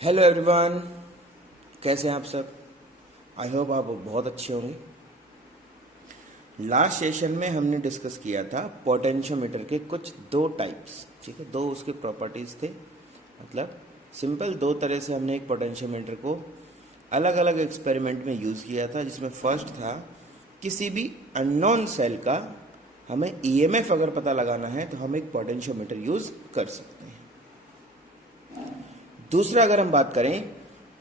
Hello everyone, कैसे हैं आप सब। आई होप आप बहुत अच्छे होंगे। लास्ट सेशन में हमने डिस्कस किया था पोटेंशियोमीटर के कुछ दो टाइप्स, ठीक है। दो उसके प्रॉपर्टीज़ थे, मतलब सिंपल दो तरह से हमने एक पोटेंशियोमीटर को अलग अलग एक्सपेरिमेंट में यूज़ किया था। जिसमें फर्स्ट था किसी भी अननोन सेल का हमें ईएमएफ अगर पता लगाना है तो हम एक पोटेंशियोमीटर यूज़ कर सकते हैं। दूसरा अगर हम बात करें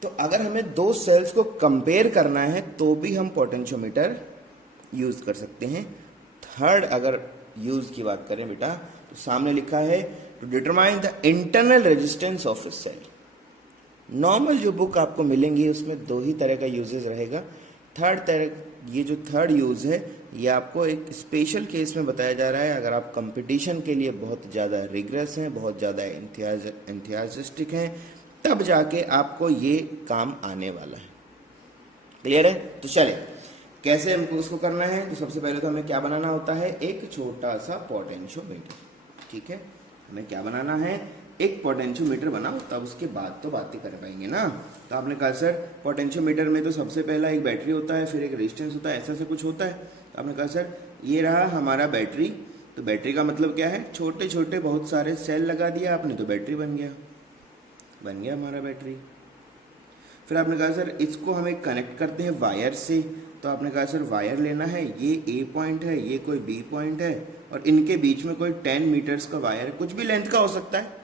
तो अगर हमें दो सेल्स को कंपेयर करना है तो भी हम पोटेंशियोमीटर यूज कर सकते हैं। थर्ड अगर यूज की बात करें बेटा तो सामने लिखा है to determine the internal resistance of a cell. Normal जो बुक आपको मिलेंगी उसमें दो ही तरह का यूजेस रहेगा। थर्ड तरह, ये जो थर्ड यूज है ये आपको एक स्पेशल केस में बताया जा रहा है। अगर आप कंपटीशन के लिए बहुत ज़्यादा रिग्रेस हैं, बहुत ज़्यादा एंथियाजिस्टिक हैं, तब जाके आपको ये काम आने वाला है। क्लियर है? तो चले कैसे हमको उसको करना है। तो सबसे पहले तो हमें क्या बनाना होता है, एक छोटा सा पोटेंशियोमीटर। ठीक है, हमें क्या बनाना है, एक पोटेंशियोमीटर बनाओ, तब उसके बाद तो बातें कर पाएंगे ना। तो आपने कहा सर पोटेंशियोमीटर में तो सबसे पहला एक बैटरी होता है, फिर एक रेजिस्टेंस होता है, ऐसा से कुछ होता है। तो आपने कहा सर ये रहा हमारा बैटरी। तो बैटरी का मतलब क्या है, छोटे छोटे बहुत सारे सेल लगा दिया आपने तो बैटरी बन गया हमारा बैटरी। फिर आपने कहा सर इसको हमें कनेक्ट करते हैं वायर से। तो आपने कहा सर वायर लेना है, ये ए पॉइंट है, ये कोई बी पॉइंट है, और इनके बीच में कोई 10 मीटर्स का वायर है, कुछ भी लेंथ का हो सकता है।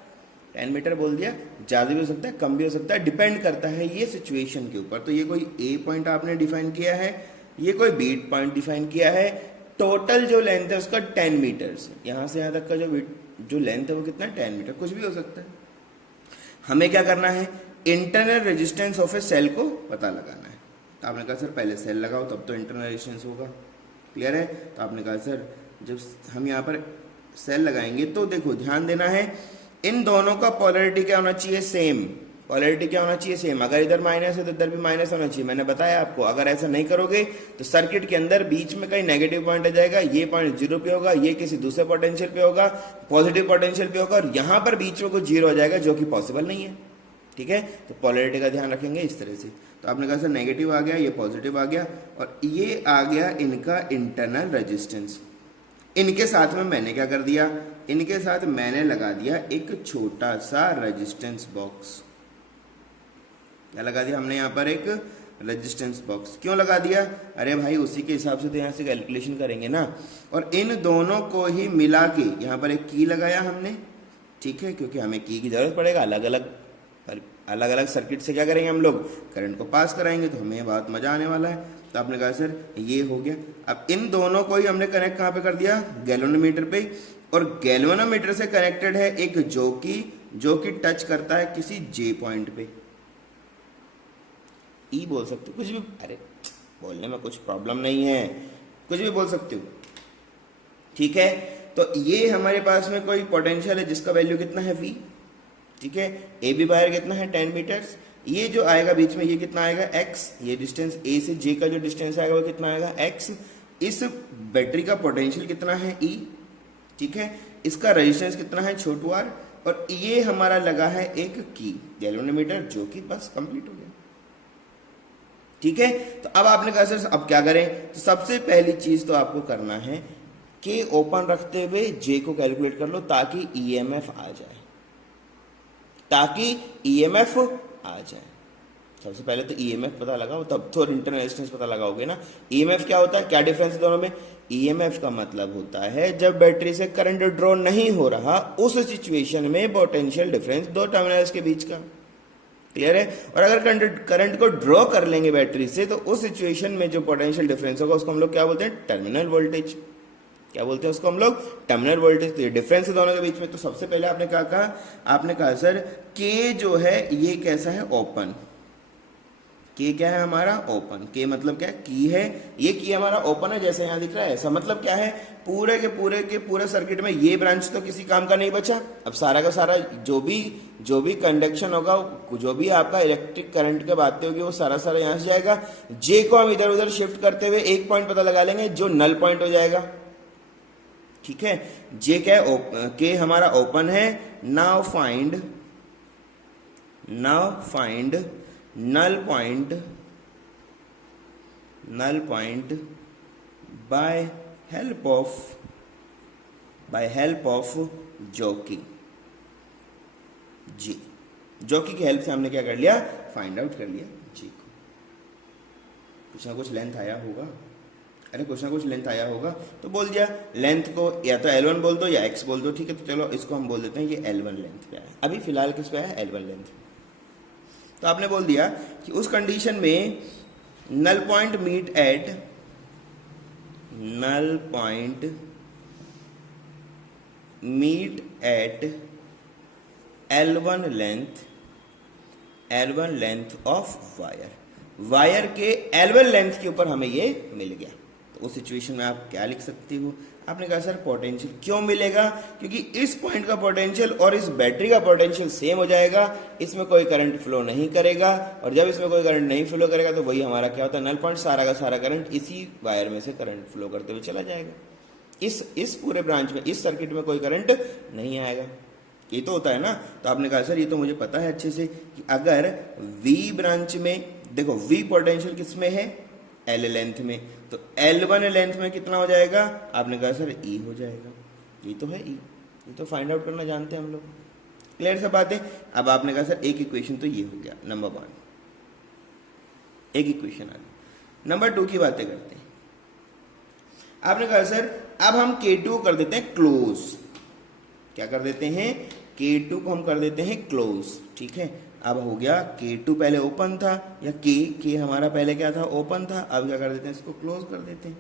10 मीटर बोल दिया, ज़्यादा भी हो सकता है, कम भी हो सकता है, डिपेंड करता है ये सिचुएशन के ऊपर। तो ये कोई ए पॉइंट आपने डिफाइन किया है, ये कोई बी पॉइंट डिफाइन किया है। टोटल जो लेंथ है उसका 10 मीटर्स, यहाँ से यहाँ तक का जो लेंथ है वो कितना है, 10 मीटर, कुछ भी हो सकता है। हमें क्या करना है, internal resistance of a cell को पता लगाना है। तो आपने कहा सर पहले सेल लगाओ तब तो इंटरनल रेजिस्टेंस होगा। क्लियर है? तो आपने कहा सर जब हम यहाँ पर सेल लगाएंगे तो देखो ध्यान देना है, इन दोनों का पोलैरिटी क्या होना चाहिए, सेम। पोलैरिटी क्या होना चाहिए, सेम। अगर इधर माइनस है तो इधर भी माइनस होना चाहिए। मैंने बताया आपको, अगर ऐसा नहीं करोगे तो सर्किट के अंदर बीच में कहीं नेगेटिव पॉइंट आ जाएगा, ये पॉइंट 0 पे होगा, ये किसी दूसरे पोटेंशियल पे होगा, पॉजिटिव पोटेंशियल पे होगा, और यहाँ पर बीच में कुछ 0 हो जाएगा जो कि पॉसिबल नहीं है। ठीक है, तो पोलैरिटी का ध्यान रखेंगे इस तरह से। तो आपने कहा सर नेगेटिव आ गया, ये पॉजिटिव आ गया, और ये आ गया इनका इंटरनल रेजिस्टेंस। इनके साथ में मैंने क्या कर दिया, इनके साथ मैंने लगा दिया एक छोटा सा रेजिस्टेंस बॉक्स। क्या लगा दिया हमने यहाँ पर, एक रेजिस्टेंस बॉक्स। क्यों लगा दिया, अरे भाई उसी के हिसाब से तो यहाँ से कैलकुलेशन करेंगे ना। और इन दोनों को ही मिला के यहाँ पर एक की लगाया हमने। ठीक है, क्योंकि हमें की जरूरत पड़ेगा। अलग अलग सर्किट से क्या करेंगे हम लोग, करंट को पास कराएंगे, तो हमें बहुत मजा आने वाला है। तो आपने कहा सर ये हो गया। अब इन दोनों को ही हमने कनेक्ट कहाँ पे कर दिया, गैल्वेनोमीटर पे। और गैल्वेनोमीटर से कनेक्टेड है एक जो कि टच करता है किसी जे पॉइंट पे। ई बोल सकते हो, कुछ भी, अरे बोलने में कुछ प्रॉब्लम नहीं है, कुछ भी बोल सकते हो। ठीक है, तो ये हमारे पास में कोई पोटेंशियल है जिसका वैल्यू कितना है, V। ठीक है, ए बी वायर कितना है, 10 मीटर्स। ये जो आएगा बीच में ये कितना आएगा, x। ये डिस्टेंस ए से जे का जो डिस्टेंस आएगा वो कितना आएगा, x। इस बैटरी का पोटेंशियल कितना है, E। ठीक है, इसका रेजिस्टेंस कितना है, छोटू r। और ये हमारा लगा है एक की, गैल्वेनोमीटर, जो कि बस कंप्लीट हो गया। ठीक है, तो अब आपने कहा सर अब क्या करें। तो सबसे पहली चीज तो आपको करना है कि ओपन रखते हुए जे को कैलकुलेट कर लो, ताकि ईएमएफ आ जाए, आ जाए। सबसे पहले तो ईएमएफ पता लगाओ, तब तो इंटरनल रेजिस्टेंस पता लगाओगे ना। ईएमएफ क्या होता है, क्या डिफरेंस दोनों में। ईएमएफ का मतलब होता है जब बैटरी से करंट ड्रॉ नहीं हो रहा, उस सिचुएशन में पोटेंशियल डिफरेंस दो टर्मिनल्स के बीच का। क्लियर है? और अगर करंट को ड्रॉ कर लेंगे बैटरी से, तो उस सिचुएशन में जो पोटेंशियल डिफरेंस होगा उसको हम लोग क्या बोलते हैं, टर्मिनल वोल्टेज। क्या बोलते हैं उसको हम लोग, टर्मिनल वोल्टेज। तो ये डिफरेंस है दोनों के बीच में। तो सबसे पहले आपने क्या कहा, आपने कहा सर के जो है ये कैसा है, ओपन। के क्या है हमारा, ओपन। के मतलब क्या है, की है। ये की हमारा ओपन है, जैसे यहाँ दिख रहा है। ऐसा मतलब क्या है, पूरे के पूरे सर्किट में ये ब्रांच तो किसी काम का नहीं बचा। अब सारा का सारा जो भी कंडक्शन होगा, जो भी आपका इलेक्ट्रिक करंट की बातें होगी, वो सारा यहाँ से जाएगा। जे को हम इधर उधर शिफ्ट करते हुए एक पॉइंट पता लगा लेंगे जो नल पॉइंट हो जाएगा। ठीक है, जे क्या है, के हमारा ओपन है। Now find now find null point by help of jockey. जी, जॉकी की हेल्प से हमने क्या कर लिया, फाइंड आउट कर लिया जी को। कुछ ना कुछ लेंथ आया होगा, अरे कुछ ना कुछ लेंथ आया होगा तो बोल दिया लेंथ को या तो L1 बोल दो या X बोल दो, ठीक है। तो चलो इसको हम बोल देते हैं ये L1 लेंथ पे है, अभी फिलहाल किस पे है, L1 लेंथ। तो आपने बोल दिया कि उस कंडीशन में null point meet at L1 length of wire के L1 लेंथ के ऊपर हमें ये मिल गया। तो उस सिचुएशन में आप क्या लिख सकते हो, आपने कहा सर पोटेंशियल क्यों मिलेगा, क्योंकि इस पॉइंट का पोटेंशियल और इस बैटरी का पोटेंशियल सेम हो जाएगा, इसमें कोई करंट फ्लो नहीं करेगा, और जब इसमें कोई करंट नहीं फ्लो करेगा तो वही हमारा क्या होता है, नल पॉइंट सारा का सारा करंट इसी वायर में से करंट फ्लो करते हुए चला जाएगा। इस पूरे ब्रांच में, इस सर्किट में कोई करंट नहीं आएगा। ये तो होता है ना। तो आपने कहा सर ये तो मुझे पता है अच्छे से कि अगर V ब्रांच में देखो V पोटेंशियल किस में है, L लेंथ में, तो L1 लेंथ में कितना हो जाएगा, आपने कहा सर E हो जाएगा। ये तो है E, ये तो फाइंड आउट करना जानते हैं हम लोग। क्लियर सब बात है। अब आपने कहा सर एक इक्वेशन तो ये हो गया नंबर 1, एक इक्वेशन आ गई। नंबर 2 की बातें करते हैं। आपने कहा सर अब हम K2 कर देते हैं क्लोज। क्या कर देते हैं, K2 को हम कर देते हैं क्लोज, ठीक है। अब हो गया K2 पहले ओपन था, या K हमारा पहले क्या था, ओपन था। अब क्या कर देते हैं, इसको क्लोज कर देते हैं,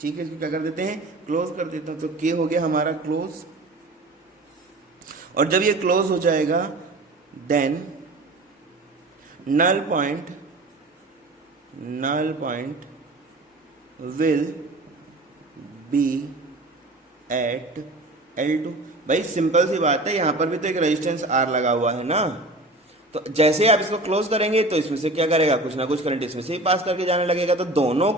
ठीक है। इसको क्या कर देते हैं, क्लोज कर देते हैं। तो K हो गया हमारा क्लोज, और जब ये क्लोज हो जाएगा then null point will be at L2। भाई सिंपल सी बात है, यहां पर भी तो एक रेजिस्टेंस R लगा हुआ है ना। तो जैसे आप इसको क्लोज करेंगे तो इसमें से क्या करेगा, कुछ ना कुछ करंट इसमें से ही पास करके जाने लगेगा। तो दोनों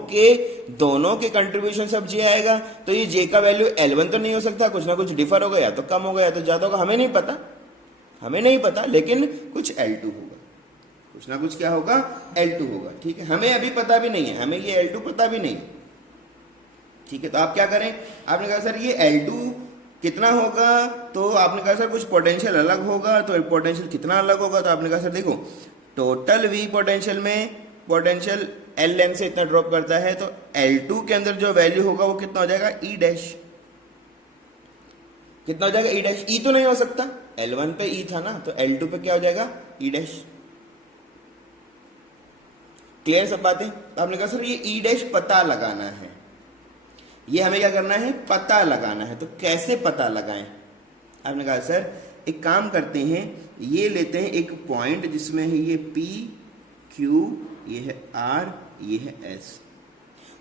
के कंट्रीब्यूशन सब J आएगा। तो ये J का वैल्यू L1 तो नहीं हो सकता, कुछ ना कुछ डिफर होगा, या तो कम होगा या तो ज्यादा होगा, हमें नहीं पता, लेकिन कुछ L2 होगा, कुछ ना कुछ क्या होगा, L2 होगा, ठीक है। हमें अभी पता भी नहीं है, हमें ये L2 पता भी नहीं, ठीक है। तो आप क्या करें, आपने कहा सर ये L2 कितना होगा, तो आपने कहा सर कुछ पोटेंशियल अलग होगा, तो पोटेंशियल कितना अलग होगा, तो आपने कहा सर देखो टोटल V पोटेंशियल में पोटेंशियल L लेंथ से इतना ड्रॉप करता है, तो L2 के अंदर जो वैल्यू होगा वो कितना हो जाएगा, E डैश। कितना हो जाएगा, E डैश। E तो नहीं हो सकता, L1 पे E था ना, तो L2 पे क्या हो जाएगा, E डैश। क्लियर सब बातें। तो आपने कहा सर ये E डैश पता लगाना है, ये हमें क्या करना है, पता लगाना है। तो कैसे पता लगाएं, आपने कहा सर एक काम करते हैं, ये लेते हैं एक पॉइंट जिसमें है ये P Q, ये है R, ये है S,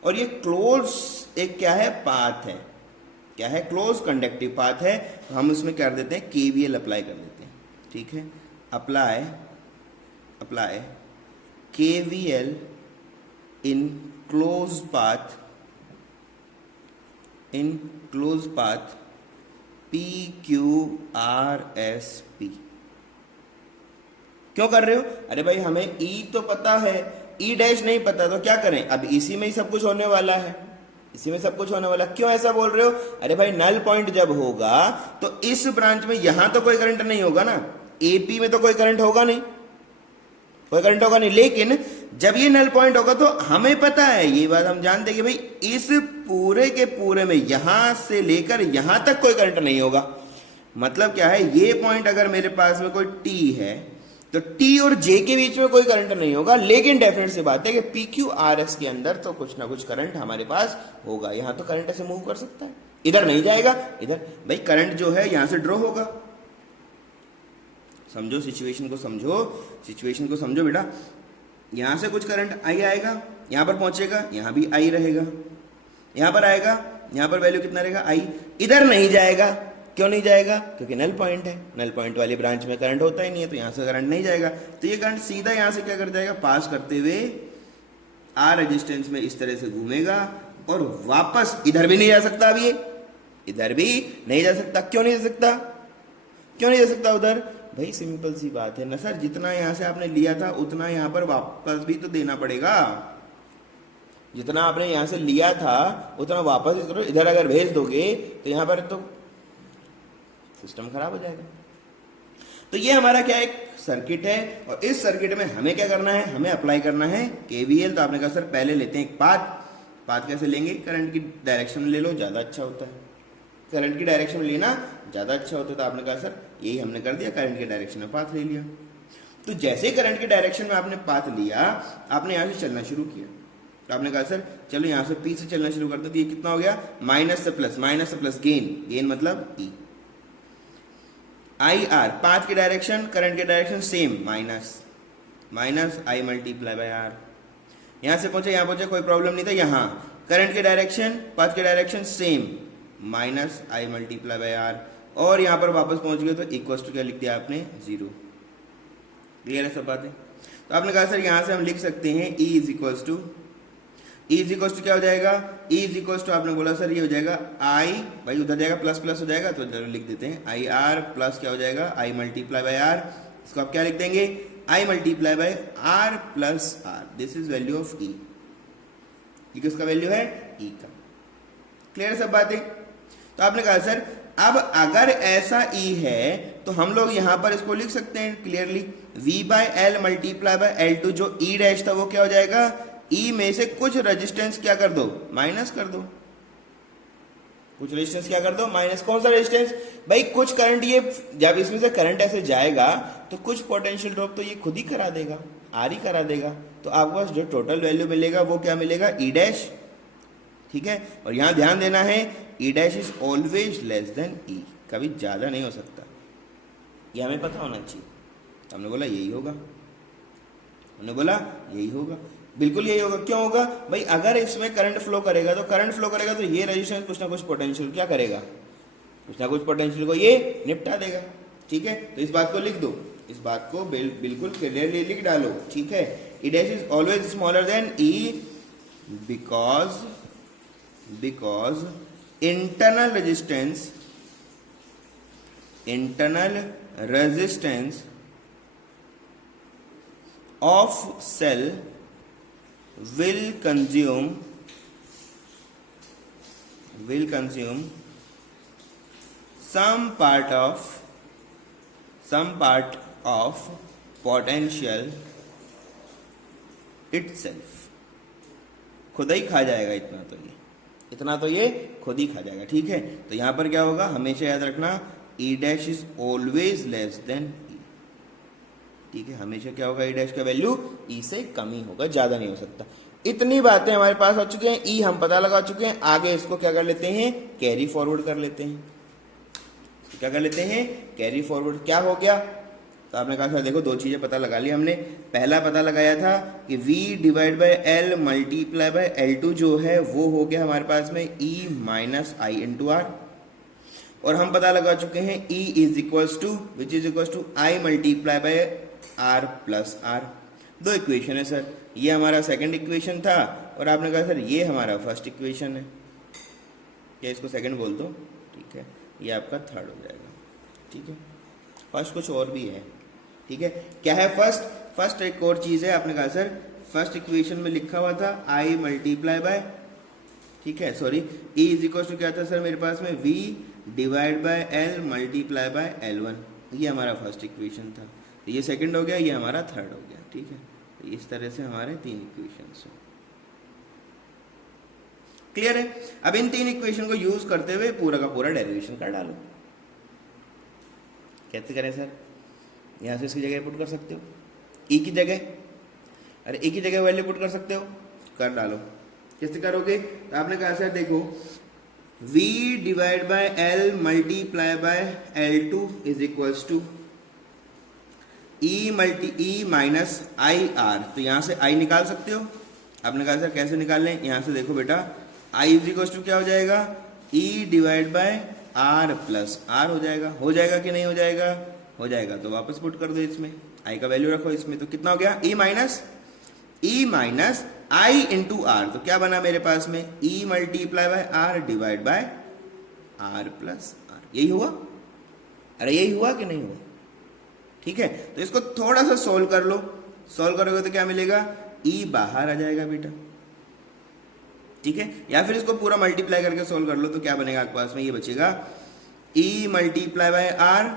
और ये क्लोज एक क्या है, पाथ है, क्या है, क्लोज कंडक्टिव पाथ है। तो हम उसमें कर देते हैं KVL अप्लाई कर देते हैं, ठीक है। Apply KVL in close path PQRSP। क्यों कर रहे हो, अरे भाई हमें E तो पता है, E डैश नहीं पता, तो क्या करें, अब इसी में ही सब कुछ होने वाला है, इसी में सब कुछ होने वाला। क्यों ऐसा बोल रहे हो, अरे भाई नल पॉइंट जब होगा तो इस ब्रांच में यहां तो कोई करंट नहीं होगा ना, AP में तो कोई करंट होगा नहीं, लेकिन जब ये नल पॉइंट होगा तो हमें पता है, ये बात हम जानते हैं कि भाई इस पूरे के पूरे में यहां से लेकर यहां तक कोई करंट नहीं होगा। मतलब क्या है, ये पॉइंट अगर मेरे पास में कोई T है तो T और J के बीच में कोई करंट नहीं होगा, लेकिन डेफिनेट सी बात है कि PQRS के अंदर तो कुछ ना कुछ करंट हमारे पास होगा। यहां तो करंट ऐसे मूव कर सकता है, इधर नहीं जाएगा, इधर भाई करंट जो है यहां से ड्रॉ होगा। समझो सिचुएशन को समझो बेटा। यहां से कुछ करंट आई आएगा, यहां पर पहुंचेगा, यहां भी आई रहेगा, यहां पर आएगा, यहां पर वैल्यू कितना रहेगा, आई। इधर नहीं जाएगा, क्यों नहीं जाएगा, क्योंकि नल पॉइंट है, नल पॉइंट वाली ब्रांच में करंट होता ही नहीं है, तो यहां से करंट नहीं जाएगा। तो ये करंट सीधा यहां से क्या कर जाएगा, पास करते हुए R रेजिस्टेंस में इस तरह से घूमेगा और वापस इधर भी नहीं जा सकता। अब ये इधर भी नहीं जा सकता, क्यों नहीं जा सकता उधर, भाई सिंपल सी बात है ना सर, जितना यहाँ से आपने लिया था उतना यहाँ पर वापस भी तो देना पड़ेगा। जितना आपने यहाँ से लिया था उतना वापस करो, इधर अगर भेज दोगे तो यहाँ पर तो सिस्टम खराब हो जाएगा। तो ये हमारा क्या एक सर्किट है, और इस सर्किट में हमें क्या करना है, हमें अप्लाई करना है केवीएल। तो आपने कहा सर पहले लेते हैं एक पाथ कैसे लेंगे, करंट की डायरेक्शन में ले लो, ज़्यादा अच्छा होता है, करंट की डायरेक्शन में लेना ज़्यादा अच्छा होता है। तो आपने कहा सर यही हमने कर दिया, करंट की डायरेक्शन में पाथ ले लिया। तो जैसे ही करंट की डायरेक्शन में आपने पाथ लिया, आपने यहाँ से चलना शुरू किया। तो आपने कहा सर चलो यहाँ से पी से चलना शुरू करते, तो ये कितना हो गया, माइनस से प्लस, गेन मतलब ई। आई आर, पाथ की डायरेक्शन करंट की direction same, minus I multiply by R. यहां से पहुंचे यहां पहुंचे कोई प्रॉब्लम नहीं था। यहां करंट की डायरेक्शन पाथ की direction same, minus I multiply by R, और यहां पर वापस पहुंच गए तो इक्वल टू क्या लिख दिया आपने, 0। क्लियर है सब बातें। तो आपने कहा सर यहां से हम लिख सकते हैं E इज इक्वल टू क्या हो जाएगा, E इज इक्वल टू आपने बोला सर ये हो जाएगा आई, भाई उधर जाएगा प्लस हो जाएगा, तो जरूर लिख देते हैं आई आर प्लस क्या हो जाएगा, आई मल्टीप्लाई बाय आर। इसको आप क्या लिख देंगे, I multiply by R plus R. This is value of E। ये किसका वैल्यू है, E का। क्लियर सब बातें। तो आपने कहा सर अब अगर ऐसा E है तो हम लोग यहां पर इसको लिख सकते हैं clearly, V by L multiply by L2, जो E डैश था वो क्या हो जाएगा, E में से कुछ रेजिस्टेंस क्या कर दो, माइनस कर दो। कुछ रेजिस्टेंस क्या कर दो, माइनस। कौन सा रेजिस्टेंस, भाई कुछ करंट, ये जब इसमें से करंट ऐसे जाएगा तो कुछ पोटेंशियल ड्रॉप तो ये खुद ही करा देगा, आर ही करा देगा। तो आपको पास जो टोटल वैल्यू मिलेगा वो क्या मिलेगा, E डैश। ठीक है, और यहां ध्यान देना है E dash is always less than E, कभी ज्यादा नहीं हो सकता, ये हमें पता होना चाहिए। हमने बोला यही होगा, बिल्कुल यही होगा। क्यों होगा भाई, अगर इसमें करंट फ्लो करेगा तो ये रेजिस्टेंस कुछ ना कुछ पोटेंशियल क्या करेगा, कुछ ना कुछ पोटेंशियल को ये निपटा देगा। ठीक है, तो इस बात को लिख दो, इस बात को बिल्कुल क्लियरली लिख डालो। ठीक है, E dash is always smaller than E because internal resistance of cell will consume some part of potential itself। खुद ही खा जाएगा, इतना तो ये खुद ही खा जाएगा। ठीक है, तो यहां पर क्या होगा, हमेशा याद रखना E dash is always less than E। ठीक है, हमेशा क्या होगा, E डैश का वैल्यू E से कम ही होगा, ज्यादा नहीं हो सकता। इतनी बातें हमारे पास आ चुकी हैं, E हम पता लगा चुके हैं। आगे इसको क्या कर लेते हैं, कैरी फॉरवर्ड कर लेते हैं। क्या कर लेते हैं, कैरी फॉरवर्ड। क्या हो गया, तो आपने कहा सर देखो दो चीजें पता लगा ली हमने। पहला पता लगाया था कि V divide by L multiply by L2 जो है वो हो गया हमारे पास में E minus I into R, और हम पता लगा चुके हैं E is equals to which is equals to I multiply by R plus R. दो इक्वेशन है सर, ये हमारा सेकंड इक्वेशन था, और आपने कहा सर ये हमारा फर्स्ट इक्वेशन है, या इसको सेकंड बोल दो। ठीक है, ये आपका थर्ड हो जाएगा। ठीक है, फर्स्ट कुछ और भी है। ठीक है, क्या है फर्स्ट एक और चीज है। आपने कहा सर फर्स्ट इक्वेशन में लिखा हुआ था आई मल्टीप्लाई बाय, ठीक है sorry, E is equal to क्या था सर मेरे पास में, V divide by L multiply by L1, ये हमारा फर्स्ट इक्वेशन था। ये सेकंड हो गया, ये हमारा थर्ड हो गया। ठीक है, तो इस तरह से हमारे तीन इक्वेशंस हैं। क्लियर है। अब इन तीन इक्वेशन को यूज करते हुए पूरा का पूरा डेरिवेशन कर डालो। कैसे करें सर, यहां से इसकी जगह पुट कर सकते हो, E की जगह, अरे E की जगह वैल्यू पुट कर सकते हो, कर डालो। कैसे करोगे, तो आपने कहा सर देखो V divide by L multiply by L2 is equals to E minus I R. तो यहां से I निकाल सकते हो। आपने कहा सर कैसे निकाल लें, यहां से देखो बेटा I इज इक्वल टू क्या हो जाएगा, E divide by R plus R हो जाएगा कि नहीं हो जाएगा, हो जाएगा। तो वापस पुट कर दो इसमें, I का वैल्यू रखो इसमें, तो कितना हो गया E minus I into R. तो क्या बना मेरे पास में, E multiply by R divide by R plus R। यही हुआ, अरे यही हुआ कि नहीं हुआ, ठीक है, तो इसको थोड़ा सा सोल्व कर लो, सोल्व करोगे तो क्या मिलेगा, ई बाहर आ जाएगा बेटा, ठीक है। या फिर इसको पूरा मल्टीप्लाई करके सोल्व कर लो तो क्या बनेगा आपके पास में, ये बचेगा ई मल्टीप्लाई बाय आर,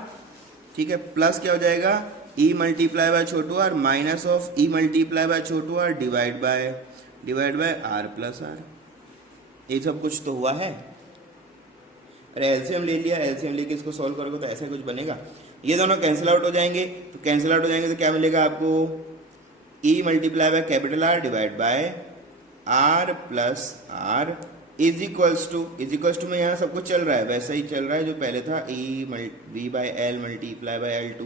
ठीक है, प्लस क्या हो जाएगा ई मल्टीप्लाई बाय छोटू R minus of E multiply by छोटू R divide by R plus R. ये सब कुछ तो हुआ है। अरे एलसीएम ले लिया, एलसीएम लेके इसको सॉल्व करोगे तो ऐसा कुछ बनेगा। ये दोनों कैंसिल आउट हो जाएंगे, तो कैंसिल आउट हो जाएंगे तो क्या मिलेगा आपको, E multiply by capital R divide by R plus R is equals to में यहाँ सब कुछ चल रहा है वैसा ही चल रहा है जो पहले था, E V by L multiply by L two,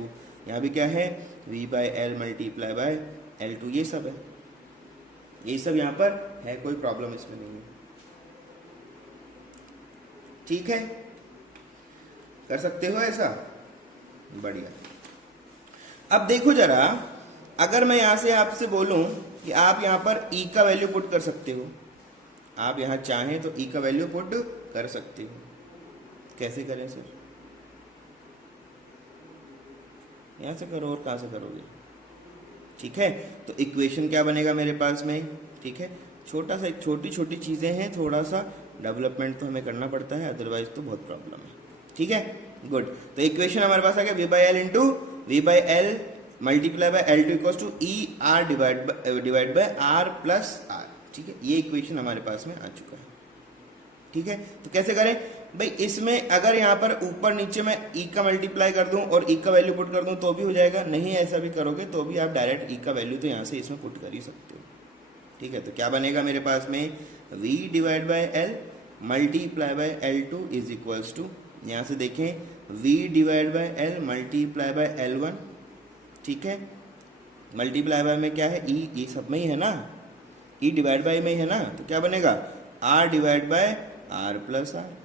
यहाँ भी क्या है V by L multiply by L two, ये सब है, ये सब यहाँ पर है, कोई प्रॉब्लम इसमें नहीं है, ठीक है, कर सकते हो ऐसा, बढ़िया। अब देखो जरा, अगर मैं यहां से आपसे बोलूं कि आप यहां पर ई का वैल्यू पुट कर सकते हो, आप यहां चाहें तो ई का वैल्यू पुट कर सकते हो, कैसे करें सर, यहां से करो और कहां से करोगे, ठीक है। तो इक्वेशन क्या बनेगा मेरे पास में, ठीक है, छोटा सा, छोटी छोटी चीजें हैं, थोड़ा सा डेवलपमेंट तो हमें करना पड़ता है, अदरवाइज तो बहुत प्रॉब्लम है, ठीक है, गुड। तो इक्वेशन हमारे पास आ गया V by L into V by L multiply by L two equal to E R divide by R plus R, ठीक है, ये इक्वेशन हमारे पास में आ चुका है, ठीक है। तो कैसे करें भाई, इसमें अगर यहाँ पर ऊपर नीचे मैं ई का मल्टीप्लाई कर दूं और ई का वैल्यू पुट कर दूं तो भी हो जाएगा, नहीं ऐसा भी करोगे तो भी आप डायरेक्ट ई का वैल्यू तो यहाँ से इसमें पुट कर ही सकते हो, ठीक है। तो क्या बनेगा मेरे पास में, v divide by L multiply by L two is equals to, यहाँ से देखें v divide by L multiply by L one, ठीक है, मल्टीप्लाई बाय में क्या है ई सब में ही है ना, ई डिवाइड बाय में ही है ना, तो क्या बनेगा r divide by r plus R,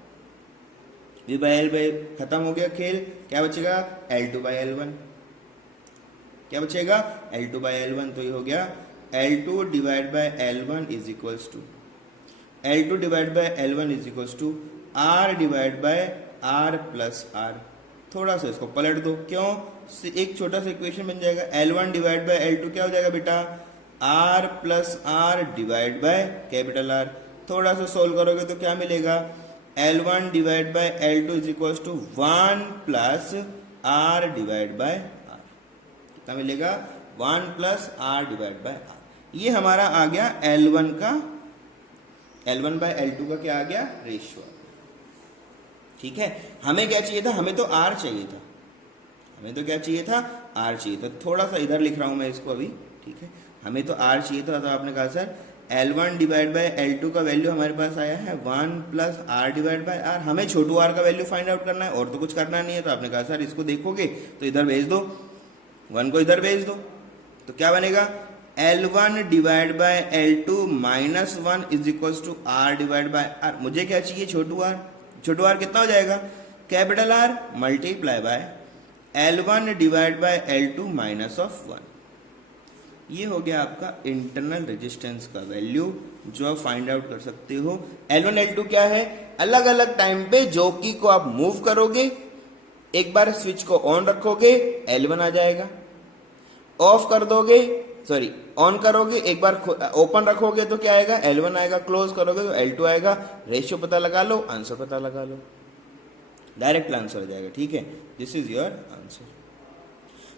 v by L by खत्म हो गया खेल, क्या बचेगा L2 बाय L1, क्या बचेगा L2 बाय L1, तो ये हो गया L2 divide by L1 is equals to L2 divide by L1 is equals to R divide by R plus R। थोड़ा सा इसको पलट दो, क्यों, एक छोटा सा इक्वेशन बन जाएगा, L1 डिवाइड बाय L2 क्या हो जाएगा बेटा, R plus R divide by capital R। थोड़ा सा सोल्व करोगे तो क्या मिलेगा, L1 divide by L2 is equals to 1 plus R divide by R, कितना मिलेगा 1 plus R divide by R। ये हमारा आ गया L1 का, L1 बाय L2 का क्या आ गया रेशियो, ठीक है। हमें क्या चाहिए था, हमें तो R चाहिए था, हमें तो क्या चाहिए था, R चाहिए था। थोड़ा सा इधर लिख रहा हूं मैं इसको अभी, ठीक है, हमें तो R चाहिए था, तो आपने कहा sir L1 divide by L2 का वैल्यू हमारे पास आया है 1 plus R divide by R, हमें छोटू R का वैल्यू फाइंड आउट करना है और तो कुछ करना नहीं है। तो आपने कहा सर इसको देखोगे तो इधर भेज दो, 1 को इधर भेज दो, तो क्या बनेगा L1 divide by L2 minus 1 is equal to R divide by R। मुझे क्या चाहिए छोटू R, छोटू R कितना हो जाएगा capital R multiply by L1 divide by L2 minus of 1। ये हो गया आपका इंटरनल रेजिस्टेंस का वैल्यू जो आप फाइंड आउट कर सकते हो। L1 L2 क्या है, अलग अलग टाइम पे जॉकी को आप मूव करोगे, एक बार स्विच को ऑन रखोगे L1 आ जाएगा, ऑफ कर दोगे, सॉरी ऑन करोगे, एक बार ओपन रखोगे तो क्या आएगा L1 आएगा, क्लोज करोगे तो L2 आएगा। रेशियो पता लगा लो, आंसर पता लगा लो, डायरेक्ट आंसर हो जाएगा, ठीक है, दिस इज योर आंसर।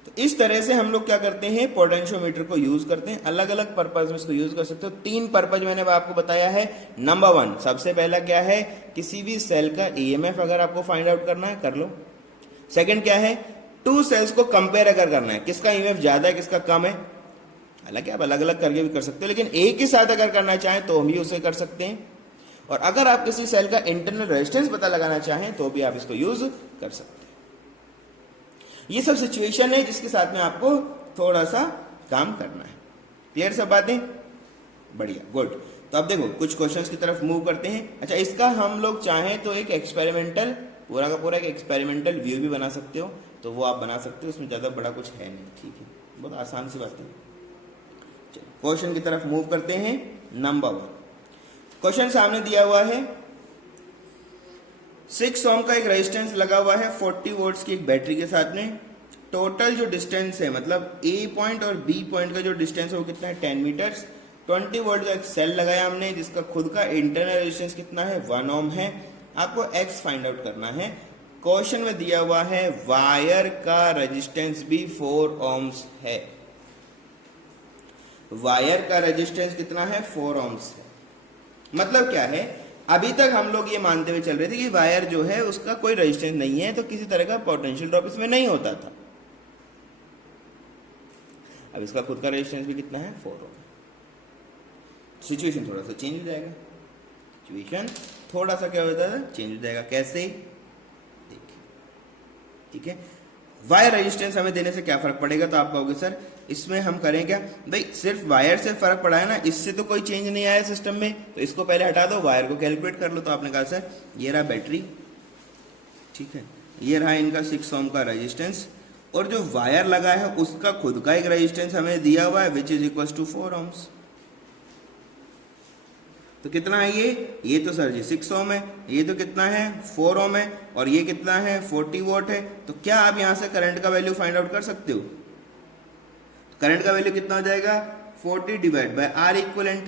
तो इस तरह से हम लोग क्या करते हैं, पोटेंशियोमीटर को यूज करते हैं, अलग अलग पर्पज में इसको यूज कर सकते हो। 3 पर्पज मैंने आपको बताया है। नंबर 1 सबसे पहला क्या है, किसी भी सेल का ईएमएफ अगर आपको फाइंड आउट करना है कर लो। सेकंड क्या है, 2 सेल्स को कंपेयर अगर करना है, किसका ईएमएफ ज्यादा है किसका कम है, हालांकि आप अलग अलग करके भी कर सकते हो, लेकिन एक ही साथ अगर करना चाहें तो हम भी उसे कर सकते हैं। और अगर आप किसी सेल का इंटरनल रेजिस्टेंस पता लगाना चाहें तो भी आप इसको यूज कर सकते हैं। ये सब सिचुएशन है जिसके साथ में आपको थोड़ा सा काम करना है। क्लियर सब बातें, बढ़िया, गुड। तो अब देखो कुछ क्वेश्चंस की तरफ मूव करते हैं। अच्छा, इसका हम लोग चाहें तो एक एक्सपेरिमेंटल, पूरा का पूरा एक एक्सपेरिमेंटल व्यू भी बना सकते हो, तो वो आप बना सकते हो, उसमें ज्यादा बड़ा कुछ है नहीं, ठीक है, बहुत आसान सी बात है। क्वेश्चन की तरफ मूव करते हैं। नंबर 1 क्वेश्चन सामने दिया हुआ है, 6 ओम का एक रेजिस्टेंस लगा हुआ है 40 वोल्ट्स की एक बैटरी के साथ में, टोटल जो डिस्टेंस है, मतलब ए पॉइंट और बी पॉइंट का जो डिस्टेंस है वो कितना है 10 मीटर्स। 20 वोल्ट का एक सेल लगाया हमने जिसका खुद का इंटरनल रेजिस्टेंस कितना है 1 ओम है। आपको एक्स फाइंड आउट करना है। क्वेश्चन में दिया हुआ है वायर का रेजिस्टेंस भी 4 ओम्स है। वायर का रेजिस्टेंस कितना है 4 ओम्स है। मतलब क्या है, अभी तक हम लोग ये मानते हुए चल रहे थे कि वायर जो है उसका कोई रेजिस्टेंस नहीं है, तो किसी तरह का पोटेंशियल ड्रॉप इसमें नहीं होता था। अब इसका खुद का रेजिस्टेंस भी कितना है 4 ओम। सिचुएशन थोड़ा सा चेंज हो जाएगा। सिचुएशन थोड़ा सा क्या होता है चेंज हो जाएगा। कैसे, देखिए, ठीक है। वायर रेजिस्टेंस हमें देने से क्या फर्क पड़ेगा, तो आप कहोगे सर इसमें हम करें क्या, भाई सिर्फ वायर से फर्क पड़ा है ना, इससे तो कोई चेंज नहीं आया सिस्टम में, तो इसको पहले हटा दो, वायर को कैलकुलेट कर लो। तो आपने कहा सर ये रहा बैटरी, ठीक है, ये रहा इनका 6 ओम का रेजिस्टेंस, और जो वायर लगा है उसका खुद का एक रेजिस्टेंस हमें दिया हुआ है which is equal to 4 ohms. तो कितना है ये तो सर जी 6 ओम है, ये तो कितना है 4 ओम है, और ये कितना है 40 वोल्ट है। तो क्या आप यहां से करंट का वैल्यू फाइंड आउट कर सकते हो? तो करंट का वैल्यू कितना हो जाएगा 40 divide by R equivalent.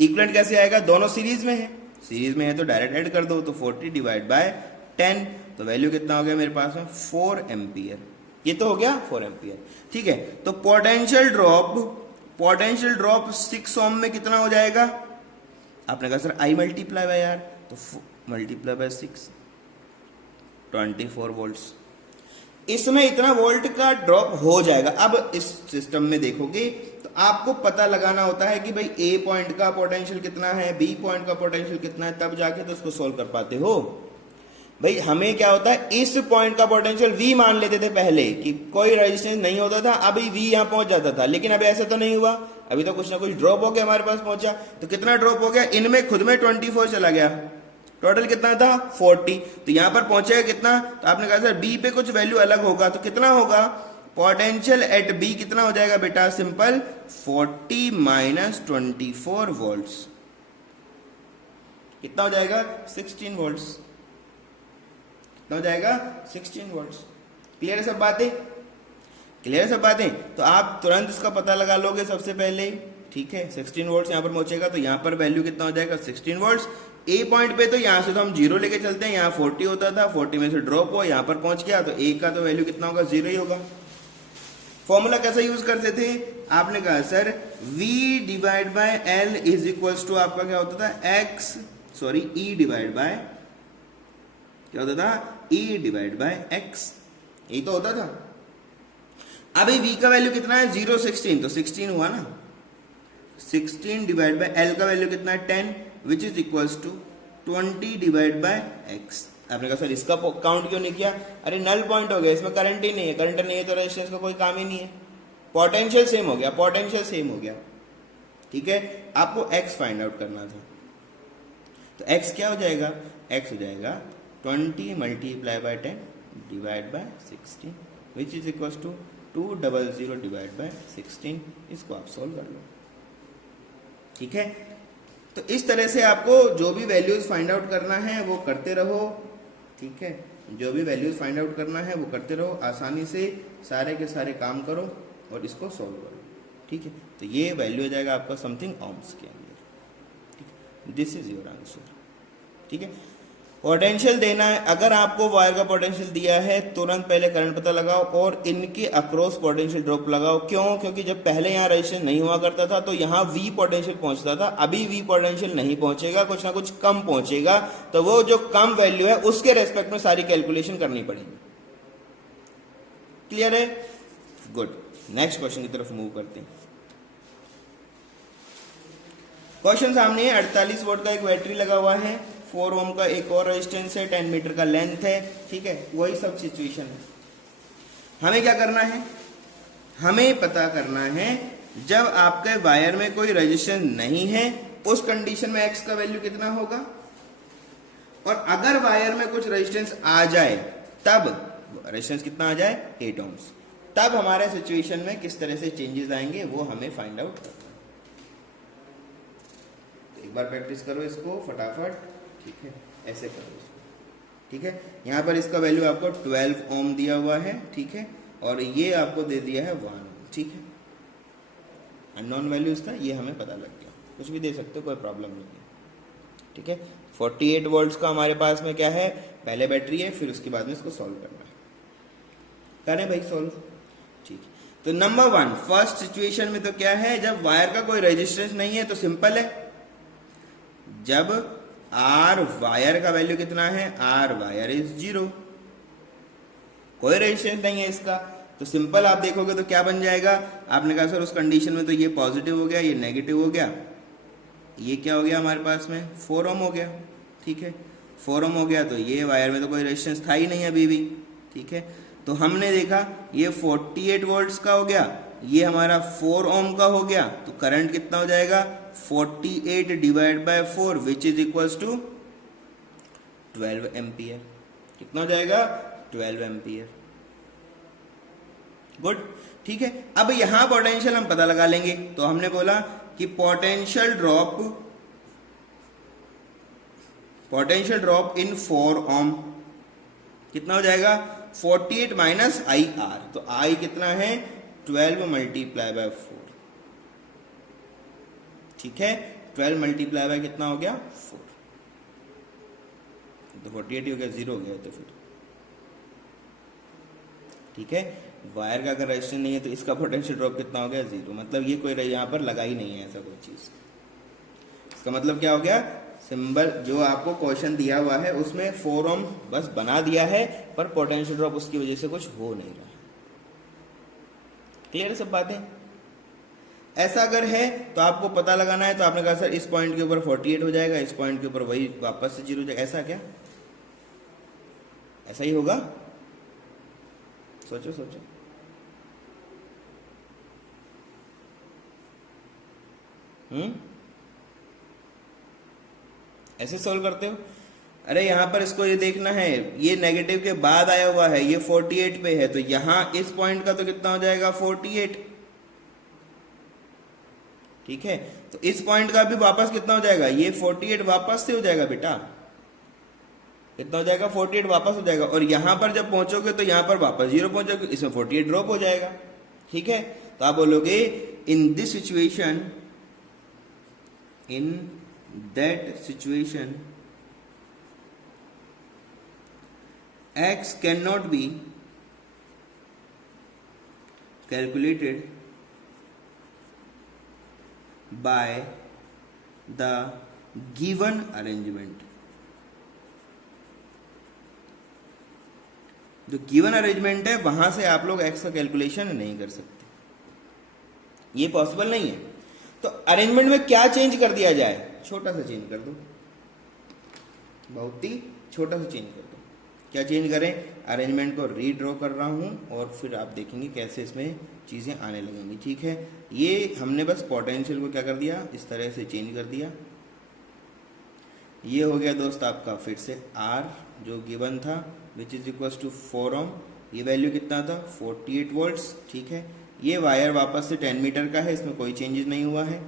Equivalent कैसे आएगा, दोनों सीरीज में है, सीरीज में है तो डायरेक्ट ऐड कर दो, तो 40 डिवाइड बाय 10, तो वैल्यू कितना हो गया मेरे पास में 4 एम्पियर। ये तो हो गया 4 एम्पियर, ठीक है। तो पोटेंशियल ड्रॉप 6 ओम में कितना हो जाएगा, आपने कहा sir I multiply by R, तो मल्टीप्लाई बाय 6, 24 वोल्ट्स। इसमें इतना वोल्ट का ड्रॉप हो जाएगा। अब इस सिस्टम में देखोगे तो आपको पता लगाना होता है कि भाई ए पॉइंट का पोटेंशियल कितना है, बी पॉइंट का पोटेंशियल कितना है, तब जाके तो उसको सोल्व कर पाते हो। भाई हमें क्या होता है, इस पॉइंट का पोटेंशियल V मान लेते थे पहले कि कोई रेजिस्टेंस नहीं होता था, अभी V यहां पहुंच जाता था, लेकिन अभी ऐसा तो नहीं हुआ, अभी तो कुछ ना कुछ ड्रॉप हो गया हमारे पास पहुंचा। तो कितना ड्रॉप हो गया, इनमें खुद में 24 चला गया, टोटल कितना था 40। तो यहां पर पहुंचेगा कितना, तो आपने कहा सर B पे कुछ वैल्यू अलग होगा, तो कितना होगा, पोटेंशियल एट B कितना हो जाएगा बेटा, सिंपल 40 माइनस 24 वोल्ट्स, कितना हो जाएगा 16 वोल्ट्स, हो जाएगा 16 वोल्ट्स। क्लियर है सब बातें, क्लियर है सब बातें। तो आप तुरंत इसका पता लगा लोगे सबसे पहले, ठीक है। 16 वोल्ट्स यहां पर पहुंचेगा, तो यहां पर वैल्यू कितना हो जाएगा 16 वोल्ट्स। ए पॉइंट पे तो यहां से तो हम 0 लेके चलते हैं, यहां 40 होता था, 40 में से ड्रॉप हो, यहां पर पहुंच गया, तो ए का तो वैल्यू कितना होगा 0 ही होगा। फॉर्मूला कैसा यूज करते थे, आपने कहा sir V divide by L is equals to आपका क्या होता था E डिवाइड बाय क्या होता था, E डिवाइड बाय x, यही तो होता था। अभी V का वैल्यू कितना है 0 16, तो 16 हुआ ना, 16 डिवाइड बाय L का वैल्यू कितना है 10 which is equals to 20 divide by x। आपने कहा सर इसका काउंट क्यों नहीं किया, अरे नल पॉइंट हो गया, इसमें करंट ही नहीं है, करंट नहीं है तो रेजिस्टेंस का कोई काम ही नहीं है, पोटेंशियल सेम हो गया, पोटेंशियल सेम हो गया, ठीक है। आपको x फाइंड आउट करना था, तो x क्या हो जाएगा, x हो जाएगा 20 multiply by 10 divide by 16 which is equal to 200 divide by 16। इसको आप सोल्व कर लो, ठीक है। तो इस तरह से आपको जो भी वैल्यूज फाइंड आउट करना है वो करते रहो, ठीक है। जो भी वैल्यूज फाइंड आउट करना है वो करते रहो, आसानी से सारे के सारे काम करो और इसको सोल्व करो, ठीक है। तो ये वैल्यू हो जाएगा आपका समथिंग ओम्स के अंदर, दिस इज योर आंसर, ठीक है। पोटेंशियल देना है, अगर आपको वायर का पोटेंशियल दिया है तुरंत पहले करंट पता लगाओ और इनके अक्रॉस पोटेंशियल ड्रॉप लगाओ। क्यों, क्योंकि जब पहले यहाँ रेजिस्टेंस नहीं हुआ करता था तो यहाँ V पोटेंशियल पहुंचता था, अभी V पोटेंशियल नहीं पहुंचेगा, कुछ ना कुछ कम पहुंचेगा, तो वो जो कम वैल्यू है उसके रेस्पेक्ट में सारी कैलकुलेशन करनी पड़ेगी। क्लियर है, गुड। नेक्स्ट क्वेश्चन की तरफ मूव करते हैं। क्वेश्चन सामने है, 48 वोल्ट का एक बैटरी लगा हुआ है, 4 ओम का एक और रेजिस्टेंस है, 10 मीटर का लेंथ है, ठीक है। वही सब सिचुएशन है। हमें क्या करना है, हमें पता करना है जब आपके वायर में कोई रेजिस्टेंस नहीं है उस कंडीशन में x का वैल्यू कितना होगा, और अगर वायर में कुछ रेजिस्टेंस आ जाए तब रेजिस्टेंस कितना आ जाए 8 ओम्स, तब हमारे सिचुएशन में किस तरह से चेंजेस आएंगे वो हमें फाइंड आउट करना है। एक बार प्रैक्टिस करो इसको फटाफट, ठीक है, ऐसे करो इसको। ठीक है, यहाँ पर इसका वैल्यू आपको 12 ओम दिया हुआ है, ठीक है, और ये आपको दे दिया है 1 ओम, ठीक है। अननोन वैल्यू इसका ये हमें पता लग गया, कुछ भी दे सकते हो, कोई प्रॉब्लम नहीं है, ठीक है। 48 वोल्ट्स का हमारे पास में क्या है, पहले बैटरी है, फिर उसके बाद में इसको सॉल्व करना है। करें भाई सॉल्व, ठीक है। तो नंबर 1 फर्स्ट सिचुएशन में तो क्या है, जब वायर का कोई रेजिस्टेंस नहीं है तो सिंपल है, जब आर वायर का वैल्यू कितना है, आर वायर इज 0, कोई रेजिस्टेंस नहीं है इसका, तो सिंपल आप देखोगे तो क्या बन जाएगा, आपने कहा सर उस कंडीशन में तो ये पॉजिटिव हो गया, ये नेगेटिव हो गया, ये क्या हो गया हमारे पास में 4 ओम हो गया, ठीक है। 4 ओम हो गया तो ये वायर में तो कोई रेजिस्टेंस था ही नहीं अभी भी, ठीक है। तो हमने देखा ये 48 वोल्ट्स का हो गया, ये हमारा 4 ओम का हो गया, तो करंट कितना हो जाएगा 48 divide by 4 which is equals to 12 ampere. कितना हो जाएगा 12 एम्पियर। गुड, ठीक है। अब यहां पोटेंशियल हम पता लगा लेंगे, तो हमने बोला कि पोटेंशियल ड्रॉप इन 4 ओम कितना हो जाएगा 48 माइनस आई आर, तो आई कितना है 12 मल्टीप्लाई बाय 4, ठीक है। 12 मल्टीप्लाई बाय कितना हो गया 4, तो 48 हो गया, 0 हो गया तो फिर, ठीक है। वायर का अगर रेजिस्टेंस नहीं है तो इसका पोटेंशियल ड्रॉप कितना हो गया 0, मतलब ये कोई यहाँ पर लगा ही नहीं है ऐसा कोई चीज। इसका मतलब क्या हो गया, सिंबल जो आपको क्वेश्चन दिया हुआ है उसमें 4 ओम बस बना दिया है, पर पोटेंशियल ड्रॉप उसकी वजह से कुछ हो नहीं रहा। क्लियर सब बातें। ऐसा अगर है तो आपको पता लगाना है, तो आपने कहा सर इस पॉइंट के ऊपर 48 हो जाएगा, इस पॉइंट के ऊपर वही वापस से 0 हो जाएगा, ऐसा क्या, ऐसा ही होगा, सोचो सोचो। ऐसे सोल्व करते हो। अरे यहां पर इसको ये देखना है, ये नेगेटिव के बाद आया हुआ है, ये 48 पे है, तो यहां इस पॉइंट का तो कितना हो जाएगा 48, ठीक है। तो इस पॉइंट का भी वापस कितना हो जाएगा, ये 48 वापस से हो जाएगा बेटा, कितना हो जाएगा 48 वापस हो जाएगा, और यहां पर जब पहुंचोगे तो यहां पर वापस 0 पहुंचोगे, इसमें 48 ड्रॉप हो जाएगा, ठीक है। तो आप बोलोगे in this situation, in that situation x cannot be calculated by the given arrangement। जो गिवन अरेंजमेंट है वहां से आप लोग x का कैलकुलेशन नहीं कर सकते, ये पॉसिबल नहीं है। तो अरेंजमेंट में क्या चेंज कर दिया जाए, छोटा सा चेंज कर दो, बहुत ही छोटा सा चेंज कर दो। क्या चेंज करें, अरेंजमेंट को रीड्रॉ कर रहा हूं और फिर आप देखेंगे कैसे इसमें चीजें आने लगेंगी, ठीक है। ये हमने बस पोटेंशियल को क्या कर दिया, इस तरह से चेंज कर दिया। ये हो गया दोस्त आपका फिर से R जो गिवन था विच इज इक्वल टू 4 ओम, ये वैल्यू कितना था 48 वोल्ट्स, ठीक है। ये वायर वापस से 10 मीटर का है, इसमें कोई चेंजेस नहीं हुआ है,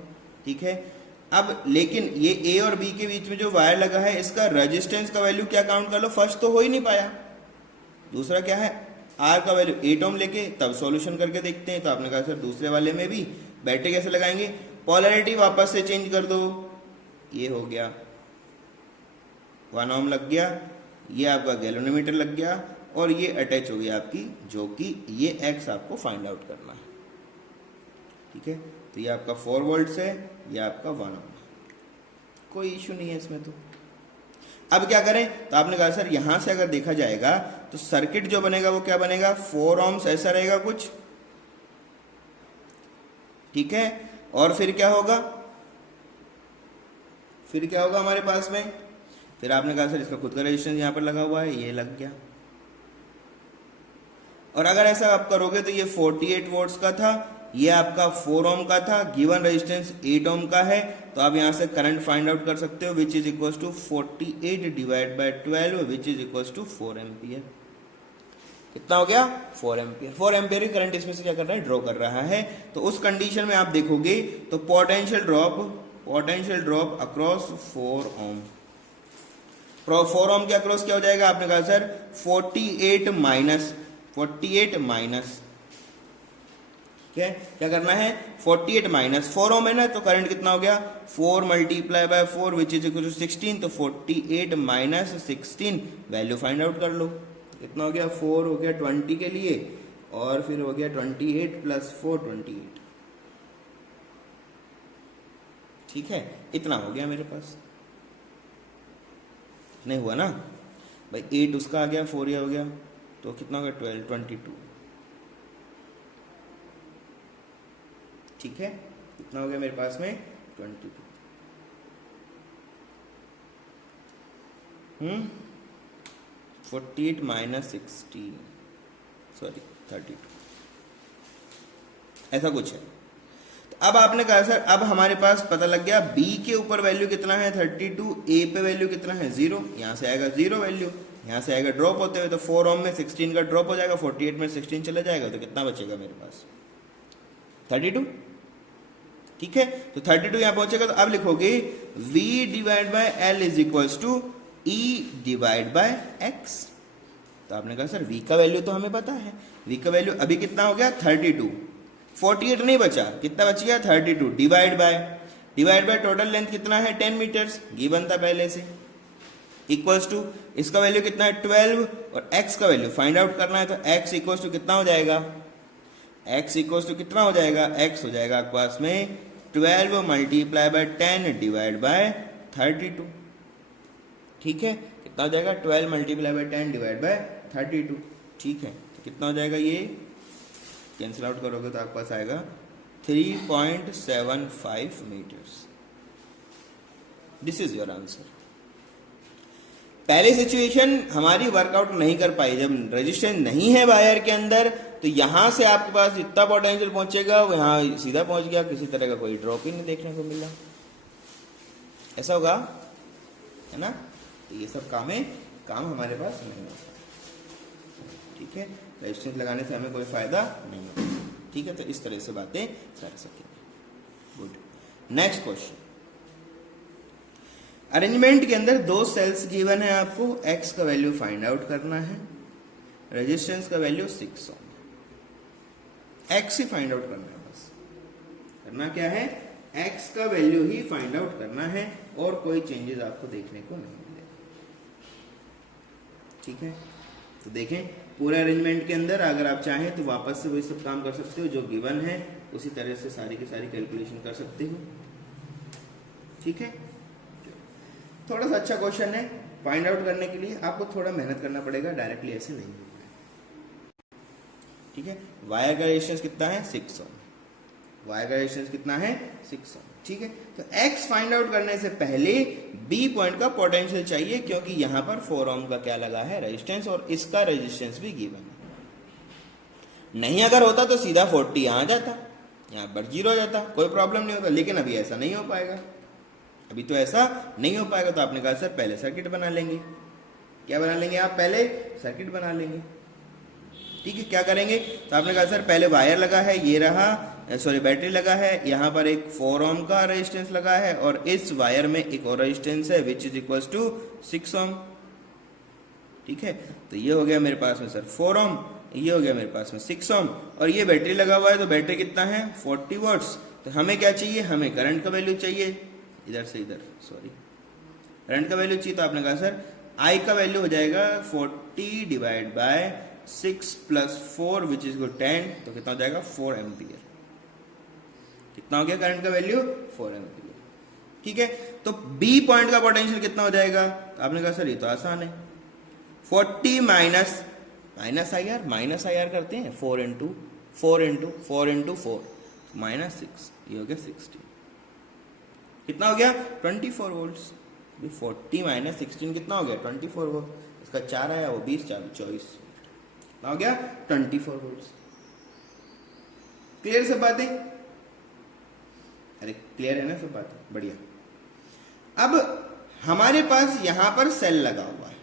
ठीक है। अब लेकिन ये ए और बी के बीच में जो वायर लगा है इसका रेजिस्टेंस का वैल्यू क्या काउंट कर लो, फर्स्ट तो हो ही नहीं पाया, दूसरा क्या है आर का वैल्यू 8 ओम लेके तब सॉल्यूशन करके देखते हैं। तो आपने कहा सर दूसरे वाले में भी बैटरी कैसे लगाएंगे, पोलैरिटी वापस से चेंज कर दो, ये हो गया 1 ओम लग गया, ये आपका गैल्वेनोमीटर लग गया और ये अटैच हो गया आपकी, जो कि ये एक्स आपको फाइंड आउट करना है, ठीक है। तो ये आपका 4 वोल्ट है, ये आपका 1 ओम, कोई इशू नहीं है इसमें। तो अब क्या करें, तो आपने कहा सर यहां से अगर देखा जाएगा तो सर्किट जो बनेगा वो क्या बनेगा 4 ओम्स ऐसा रहेगा कुछ, ठीक है। और फिर क्या होगा, फिर क्या होगा हमारे पास में, फिर आपने कहा सर इसका खुद का रेजिस्टेंस यहां पर लगा हुआ है, ये लग गया। और अगर ऐसा आप करोगे तो ये 48 वोल्ट्स का था, ये आपका 4 ओम का था, गिवन रेजिस्टेंस 8 ओम का है, तो आप यहां से करंट फाइंड आउट कर सकते हो which is equal to 48 divide by 12 which is equal to 4 ampere. कितना हो गया 4 एम्पियर। 4 एम्पियर की करंट इसमें से क्या कर रहा है, ड्रॉ कर रहा है। तो उस कंडीशन में आप देखोगे तो पोटेंशियल ड्रॉप अक्रॉस 4 ओम, 4 ओम के अक्रॉस क्या हो जाएगा, आपने कहा सर 48 माइनस क्या है, क्या करना है 48 माइनस 4 ओम है ना, तो करंट कितना हो गया 4 multiply by 4 which is equal to 16, तो 48 माइनस 16 वैल्यू फाइंड आउट कर लो। कितना हो गया 4 हो गया 20 के लिए, और फिर हो गया 28 प्लस 4 28। ठीक है, इतना हो गया मेरे पास, नहीं हुआ ना भाई, 8 उसका आ गया 4 ये हो गया, तो कितना हो गया 12 22। ठीक है, कितना हो गया मेरे पास में 22। 48 माइनस 16 सॉरी 32, ऐसा कुछ है। तो अब आपने कहा सर अब हमारे पास पता लग गया B के ऊपर वैल्यू कितना है 32, A पे वैल्यू कितना है 0, यहाँ से आएगा 0 वैल्यू, यहाँ से आएगा ड्रॉप होते हुए, तो 4 ओम में 16 का ड्रॉप हो जाएगा, 48 में 16 चला जाएगा, तो कितना बचेगा मेरे पास 32। ठीक है, तो 32 यहां पहुंचेगा, तो अब लिखोगे V divide by L is equals to E divide by X। तो आपने कहा सर V का वैल्यू तो हमें पता है, V का वैल्यू अभी कितना हो गया 32, 48 नहीं बचा, कितना बच गया 32, डिवाइड बाय टोटल लेंथ कितना है 10 मीटर्स गिवन था पहले से, इक्वल्स टू इसका वैल्यू कितना है 12, और x का वैल्यू फाइंड आउट करना है, तो x इक्वल्स टू कितना हो जाएगा, x इक्वल्स टू कितना हो जाएगा, x हो जाएगा आपके पास में 12 मल्टीप्लाई बाय 10 डिवाइड बाय 32। ठीक है, कितना हो जाएगा 12 मल्टीप्लाई बाय 10 डिवाइड बाय 32। ठीक है, तो कितना हो जाएगा, ये कैंसिल आउट करोगे तो आपके पास आएगा 3.75 metres. This is your answer. पहली सिचुएशन हमारी वर्कआउट नहीं कर पाई, जब रेजिस्टेंस नहीं है वायर के अंदर, तो यहां से आपके पास जितना पोटेंशियल पहुंचेगा वो यहां सीधा पहुंच गया, किसी तरह का कोई ड्रॉप ही नहीं देखने को मिला, ऐसा होगा है ना। तो ये सब काम हमारे पास नहीं होता। ठीक है, रेजिस्टेंस लगाने से हमें कोई फायदा नहीं होता। ठीक है, तो इस तरह से बातें कर सकेंगे। Good, next question. अरेंजमेंट के अंदर 2 सेल्स गिवन है, आपको x का वैल्यू फाइंड आउट करना है, रेजिस्टेंस का वैल्यू 6 ओम, x ही फाइंड आउट करना है, बस करना क्या है x का वैल्यू ही फाइंड आउट करना है, और कोई चेंजेस आपको देखने को नहीं मिलेगा। ठीक है, तो देखें पूरे अरेंजमेंट के अंदर अगर आप चाहें तो वापस से वही सब काम कर सकते हो जो गिवन है, उसी तरह से सारी की सारी कैलकुलेशन कर सकते हो। ठीक है, थोड़ा सा अच्छा क्वेश्चन है, फाइंड आउट करने के लिए आपको थोड़ा मेहनत करना पड़ेगा, डायरेक्टली ऐसे नहीं होगा। ठीक है, वायर का रेजिस्टेंस कितना है 6 ओम, वायर का रेजिस्टेंस कितना है 6 ओम। ठीक है, तो x फाइंड आउट करने से पहले B पॉइंट का पोटेंशियल चाहिए, क्योंकि यहां पर 4 ओम का क्या लगा है रेजिस्टेंस, और इसका रेजिस्टेंस भी गिवन है। नहीं अगर होता तो सीधा 40 यहां जाता, यहां पर 0 हो जाता, कोई प्रॉब्लम नहीं होता, लेकिन अभी ऐसा नहीं हो पाएगा, अभी तो ऐसा नहीं हो पाएगा। तो आपने कहा सर पहले सर्किट बना लेंगे, क्या बना लेंगे आप, पहले सर्किट बना लेंगे। ठीक है, क्या करेंगे, तो आपने कहा सर पहले वायर लगा है, ये रहा सॉरी बैटरी लगा है, यहाँ पर एक 4 ओम का रेजिस्टेंस लगा है, और इस वायर में एक और रेजिस्टेंस है विच इज इक्वल्स टू 6 ओम। ठीक है, तो ये हो गया मेरे पास में सर 4 ओम, ये हो गया मेरे पास में 6 ओम, और ये बैटरी लगा हुआ है, तो बैटरी कितना है 40 वॉट्स। तो हमें क्या चाहिए, हमें करंट का वैल्यू चाहिए, इधर से इधर सॉरी करंट का वैल्यू चाहिए, तो आपने कहा सर I का वैल्यू हो जाएगा 40 divide bye 6 plus 4 which is 10, तो कितना हो जाएगा 4 एम्पियर। कितना हो गया करंट का वैल्यू 4 एम्पियर। ठीक है, तो B पॉइंट का पोटेंशियल कितना हो जाएगा, तो आपने कहा सर ये तो आसान है, 40 माइनस आई आर करते हैं, 4 इंटू 4 माइनस 6, ये हो गया 60, कितना हो गया 24 वोल्ट्स। 40 माइनस 16 कितना हो गया 24 वोल्ट, इसका 4 आया वो 20 24, कितना हो गया 24 वोल्ट्स। क्लियर सब बातें, अरे क्लियर है ना सब बातें, बढ़िया। अब हमारे पास यहां पर सेल लगा हुआ है,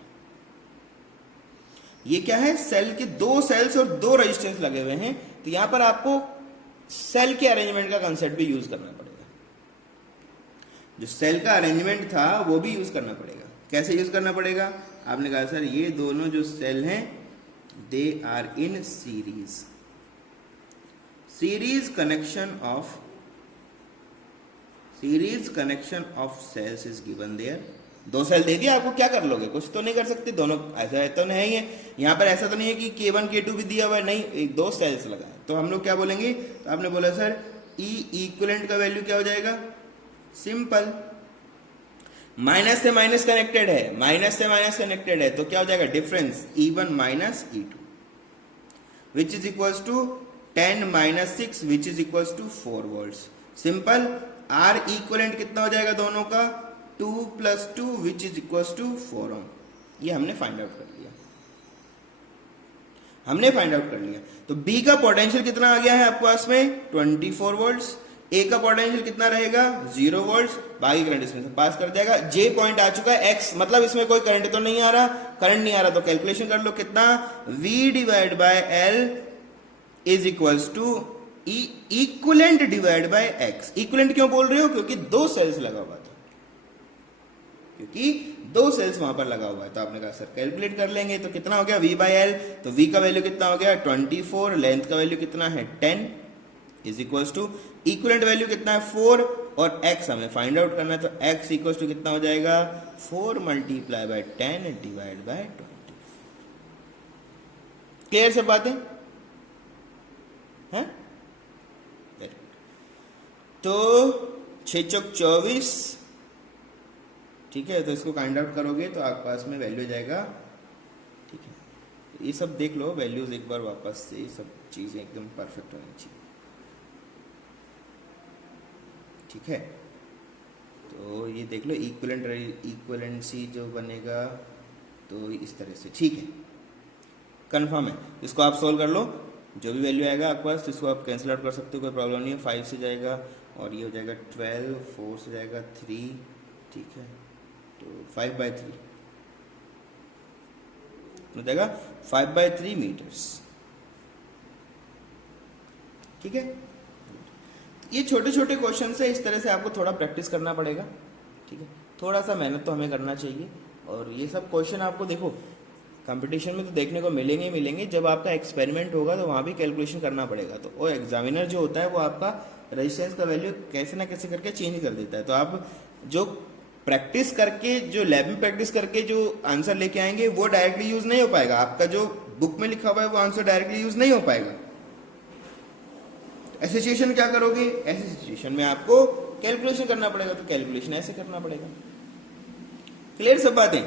ये क्या है सेल के 2 सेल्स और 2 रेजिस्टेंस लगे हुए हैं, तो यहां पर आपको सेल के अरेंजमेंट का कंसेप्ट भी यूज करना पड़ेगा, जो सेल का अरेंजमेंट था वो भी यूज करना पड़ेगा। कैसे यूज करना पड़ेगा? आपने कहा सर ये दोनों जो सेल हैं they are in series, series connection of cells is given there. दो सेल दे दिया आपको, क्या कर लोगे? कुछ तो नहीं कर सकते, दोनों ऐसा तो नहीं है। यहाँ पर ऐसा तो नहीं है कि K1 K2 भी दिया हुआ है, नहीं, एक दो सेल्स लगा है। तो हम लोग क्या बोलेंगे? तो आपने बोला सर E इक्विवेलेंट का वैल्यू क्या हो जाएगा? सिंपल, माइनस से माइनस कनेक्टेड है, माइनस से माइनस कनेक्टेड है, तो क्या हो जाएगा? Difference E1 minus E2 which is equals to 10 minus 6 which is equals to 4 volts. Simple, R equivalent कितना हो जाएगा दोनों का? 2 plus 2 which is equals to 4 ohm. ये हमने फाइंड आउट कर लिया, तो B का पोटेंशियल कितना आ गया है आपके पास में? 24 वोल्ट्स। A का पोटेंशियल कितना रहेगा? 0 वोल्ट्स। बाकी करंट इसमें से पास कर जाएगा। J पॉइंट आ चुका है, X मतलब इसमें कोई करंट तो नहीं आ रहा, करंट नहीं आ रहा, तो कैलकुलेशन कर लो कितना? V divide by L is equals to equivalent divide by X। Equivalent क्यों बोल रहे हो? क्योंकि दो सेल्स लगा हुआ था, वहां पर लगा हुआ है। तो आपने कहा सर कैलकुलेट कर लेंगे, तो कितना हो गया? V by L। तो V का वैल्यू कितना हो गया? 24। लेंथ का वैल्यू कितना है? 10 is equals to equivalent value कितना है? 4 और X हमें फाइंड आउट करना है, तो X इक्वल्स टू कितना हो जाएगा? 4 multiply by 10 divide bye 24। Clear सब बातें हैं? तो 6 चौक 24, ठीक है। तो इसको काइंड आउट करोगे तो आपके पास में वैल्यू हो जाएगा, ठीक है। ये सब देख लो वैल्यूज एक बार वापस से, ये सब चीजें एकदम परफेक्ट होनी चाहिए, ठीक है। तो ये देख लो इक्विवेलेंसी जो बनेगा तो इस तरह से, ठीक है, कंफर्म है। इसको आप सोल्व कर लो, जो भी वैल्यू आएगा आपके पास, तो इसको आप कैंसिल आउट कर सकते हो, कोई प्रॉब्लम नहीं है। 5 से जाएगा और ये हो जाएगा 12, 4 से जाएगा 3, ठीक है। तो 5/3 हो जाएगा 5/3 मीटर्स, ठीक है। ये छोटे छोटे क्वेश्चन है, इस तरह से आपको थोड़ा प्रैक्टिस करना पड़ेगा, ठीक है। थोड़ा सा मेहनत तो हमें करना चाहिए, और ये सब क्वेश्चन आपको देखो कंपटीशन में तो देखने को मिलेंगे। जब आपका एक्सपेरिमेंट होगा तो वहाँ भी कैलकुलेशन करना पड़ेगा। तो वो एग्जामिनर जो होता है वो आपका रेजिस्टेंस का वैल्यू कैसे ना कैसे करके चेंज कर देता है। तो आप जो प्रैक्टिस करके, जो लैब में प्रैक्टिस करके जो आंसर लेके आएंगे वो डायरेक्टली यूज नहीं हो पाएगा। आपका जो बुक में लिखा हुआ है वो आंसर डायरेक्टली यूज नहीं हो पाएगा। ऐसी सिचुएशन क्या करोगे? ऐसी सिचुएशन में आपको कैलकुलेशन करना पड़ेगा, तो कैलकुलेशन ऐसे करना पड़ेगा। क्लियर सब बातें?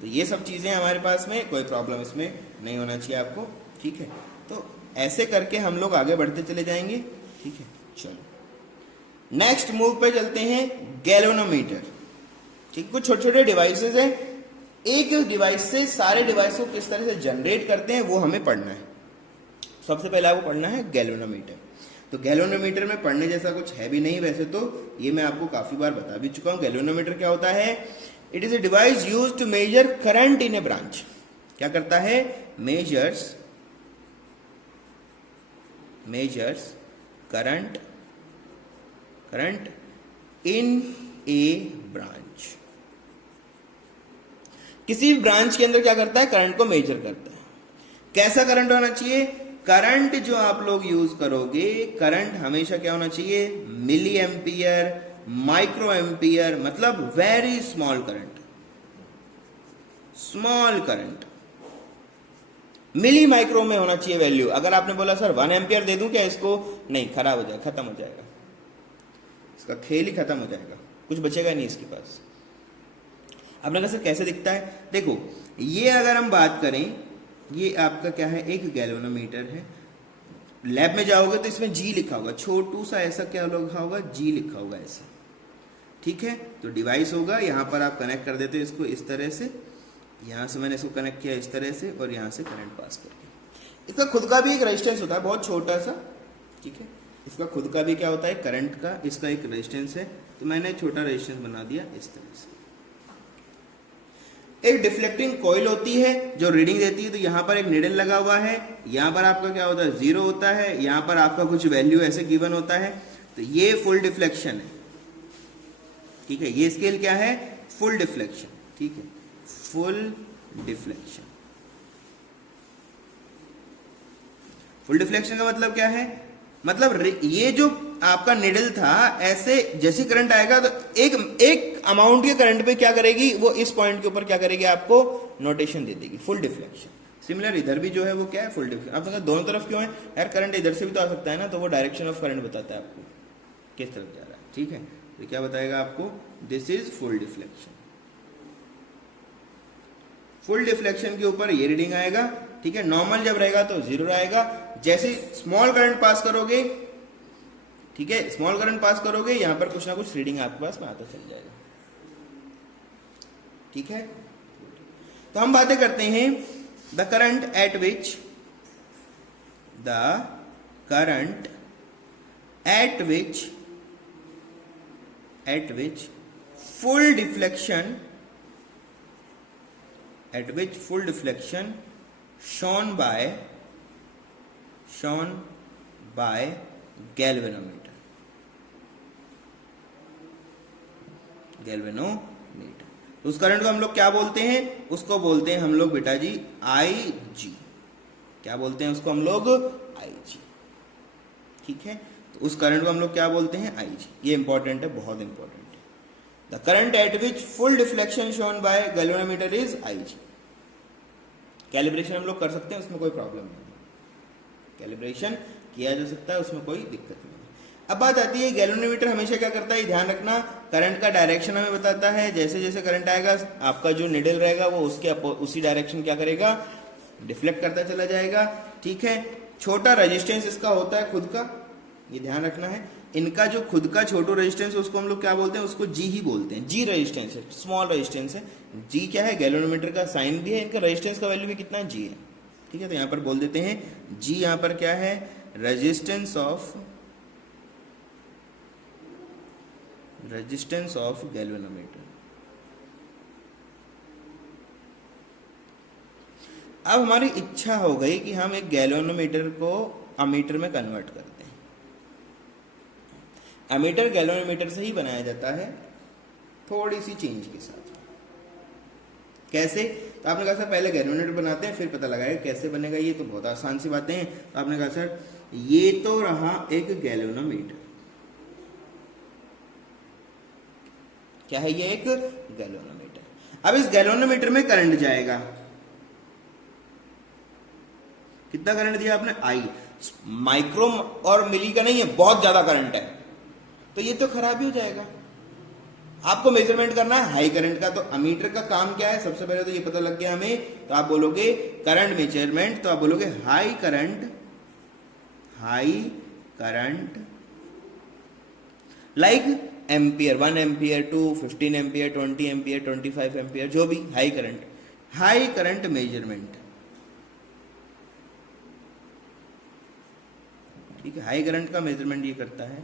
तो ये सब चीजें हमारे पास में, कोई प्रॉब्लम इसमें नहीं होना चाहिए आपको, ठीक है। तो ऐसे करके हम लोग आगे बढ़ते चले जाएंगे, ठीक है। चलो नेक्स्ट मूव पे चलते हैं, गैल्वेनोमीटर, ठीक। कुछ छोटे छोटे डिवाइसेस हैं, एक डिवाइस से सारे डिवाइस को किस तरह से जनरेट करते हैं वो हमें पढ़ना है। सबसे पहले आपको पढ़ना है गैल्वेनोमीटर। तो गैल्वेनोमीटर में पढ़ने जैसा कुछ है भी नहीं वैसे तो, ये मैं आपको काफी बार बता भी चुका हूं। गैल्वेनोमीटर क्या होता है? It is a device used to measure current in a branch. क्या करता है? Measures current in a branch. किसी भी ब्रांच के अंदर क्या करता है? करंट को मेजर करता है। कैसा करंट होना चाहिए? करंट जो आप लोग यूज करोगे, करंट हमेशा क्या होना चाहिए? मिली एम्पियर, माइक्रो एम्पियर, मतलब very small current. Small current milli micro में होना चाहिए वैल्यू। अगर आपने बोला सर 1 एम्पियर दे दूं क्या इसको? नहीं, खराब हो जाएगा, खत्म हो जाएगा, इसका खेल ही खत्म हो जाएगा, कुछ बचेगा नहीं इसके पास। आपने कहा सर कैसे दिखता है? देखो ये अगर हम बात करें, ये आपका क्या है? एक गैल्वेनोमीटर है। लैब में जाओगे तो इसमें जी लिखा होगा, छोटू सा ऐसा क्या लिखा होगा? जी लिखा होगा ऐसा, ठीक है। तो डिवाइस होगा, यहां पर आप कनेक्ट कर देते हो इसको इस तरह से, यहां से मैंने इसको कनेक्ट किया इस तरह से, और यहां से करंट पास करके। इसका खुद का भी एक रेजिस्टेंस होता है, बहुत छोटा सा, ठीक है। इसका खुद का भी क्या होता है? करंट का, इसका एक रेजिस्टेंस है, तो मैंने छोटा रेजिस्टेंस बना दिया इस तरह से। एक डिफ्लेक्टिंग कॉइल होती है जो रीडिंग देती है। तो यहां पर एक निडल लगा हुआ है, यहां पर आपका क्या होता है? 0 होता है, यहां पर आपका कुछ वैल्यू ऐसे गिवन होता है। तो ये फुल डिफ्लेक्शन है, ठीक है। ये स्केल क्या है? Full deflection. ठीक है, फुल डिफ्लेक्शन। फुल डिफ्लेक्शन का मतलब क्या है, मतलब ये जो आपका निडल था, ऐसे जैसे करंट आएगा तो एक अमाउंट के करंट पे क्या करेगी, वो इस पॉइंट के ऊपर क्या करेगी, आपको नोटेशन दे देगी, फुल डिफ्लेक्शन। सिमिलर इधर भी जो है वो क्या है, फुल डिफ्लेक्शन। आप दोनों तरफ क्यों है यार, करंट इधर से भी तो आ सकता है ना, तो वो डायरेक्शन ऑफ करंट बताता है आपको किस तरफ जा रहा है, ठीक है। तो क्या बताएगा आपको, this is full deflection. Full deflection के ऊपर ये रीडिंग आएगा, ठीक है। नॉर्मल जब रहेगा तो 0 आएगा। जैसे स्मॉल करंट पास करोगे, ठीक है, स्मॉल करंट पास करोगे, यहां पर कुछ ना कुछ रीडिंग आपके पास में आता चल जाएगा, ठीक है। तो हम बातें करते हैं the current eight which full deflection shown by galvanometer। तो उस करंट को हम लोग क्या बोलते हैं, उसको बोलते हैं हम लोग बेटा जी IG। क्या बोलते हैं उसको हम लोग, IG, ठीक है। तो उस करंट को हम लोग क्या बोलते हैं, IG। ये इंपॉर्टेंट है, बहुत इंपॉर्टेंट है। The current eight which full deflection shown by galvanometer is IG। Calibration हम लोग कर सकते हैं, उसमें कोई प्रॉब्लम नहीं, कैलिब्रेशन किया जा सकता है, उसमें कोई दिक्कत नहीं। अब बात आती है, गैल्वेनोमीटर हमेशा क्या करता है, ध्यान रखना, करंट का डायरेक्शन हमें बताता है। जैसे जैसे करंट आएगा, आपका जो निडल रहेगा वो उसी डायरेक्शन क्या करेगा, डिफ्लेक्ट करता चला जाएगा, ठीक है। छोटा रेजिस्टेंस इसका होता है खुद का, ये ध्यान रखना है। इनका जो खुद का छोटा रेजिस्टेंस है उसको हम लोग क्या बोलते हैं, उसको जी ही बोलते हैं। जी रेजिस्टेंस है, स्मॉल रेजिस्टेंस है। जी क्या है, गैल्वेनोमीटर का साइन भी है, इनका रेजिस्टेंस का वैल्यू भी कितना है, जी है, ठीक है। तो यहाँ पर बोल देते हैं जी, यहाँ पर क्या है, रेजिस्टेंस ऑफ गैल्वेनोमीटर। अब हमारी इच्छा हो गई कि हम एक गैल्वेनोमीटर को अमीटर में कन्वर्ट करते हैं। अमीटर गैल्वेनोमीटर से ही बनाया जाता है, थोड़ी सी चेंज के साथ। कैसे, तो आपने कहा सर पहले गैल्वेनोमीटर बनाते हैं फिर पता लगाएगा कैसे बनेगा, ये तो बहुत आसान सी बातें हैं। तो आपने कहा सर ये तो रहा एक गैल्वेनोमीटर, क्या है ये, एक गैल्वेनोमीटर। अब इस गैल्वेनोमीटर में करंट जाएगा, कितना करंट दिया आपने, I। माइक्रो और मिली का नहीं है, बहुत ज्यादा करंट है, तो ये तो खराब ही हो जाएगा। आपको मेजरमेंट करना है हाई करंट का। तो अमीटर का काम क्या है, सबसे पहले तो ये पता लग गया हमें। तो आप बोलोगे करंट मेजरमेंट, तो आप बोलोगे high current like ampere, 1 ampere, 2, 15 ampere, 20 ampere, 25 ampere, जो भी हाई करंट मेजरमेंट, ठीक है। हाई करंट का मेजरमेंट ये करता है,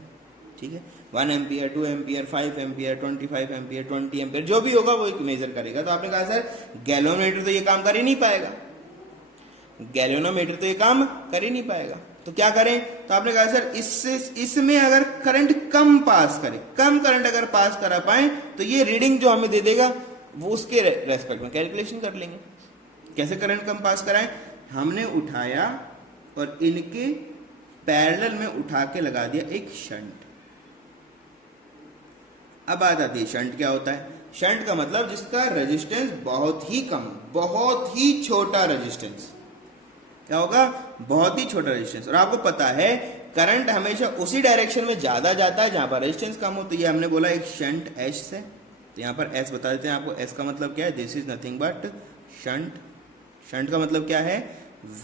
ठीक है। 1 ampere, 2 ampere, 5 ampere, 25 ampere, 20 ampere, जो भी होगा वो एक मेजर करेगा। तो आपने कहा सर गैल्वेनोमीटर तो ये काम कर ही नहीं पाएगा, गैल्वेनोमीटर तो ये काम कर ही नहीं पाएगा, तो क्या करें। तो आपने कहा सर इसमें अगर करंट कम पास करे, कम करंट अगर पास करा पाए तो ये रीडिंग जो हमें दे देगा वो उसके रेस्पेक्ट में कैलकुलेशन कर लेंगे। कैसे करंट कम पास कराएं, हमने उठाया और इनके पैरेलल में उठा के लगा दिया एक शंट। अब बात आती है शंट क्या होता है। शंट का मतलब जिसका रेजिस्टेंस बहुत ही कम, बहुत ही छोटा रेजिस्टेंस, क्या होगा, बहुत ही छोटा रेजिस्टेंस। और आपको पता है करंट हमेशा उसी डायरेक्शन में ज्यादा जाता है जहां पर रेजिस्टेंस कम हो। तो ये हमने बोला एक शंट एस से, तो यहां पर एस बता देते हैं आपको। एस का मतलब क्या है, this is nothing but shunt. Shunt का मतलब क्या है,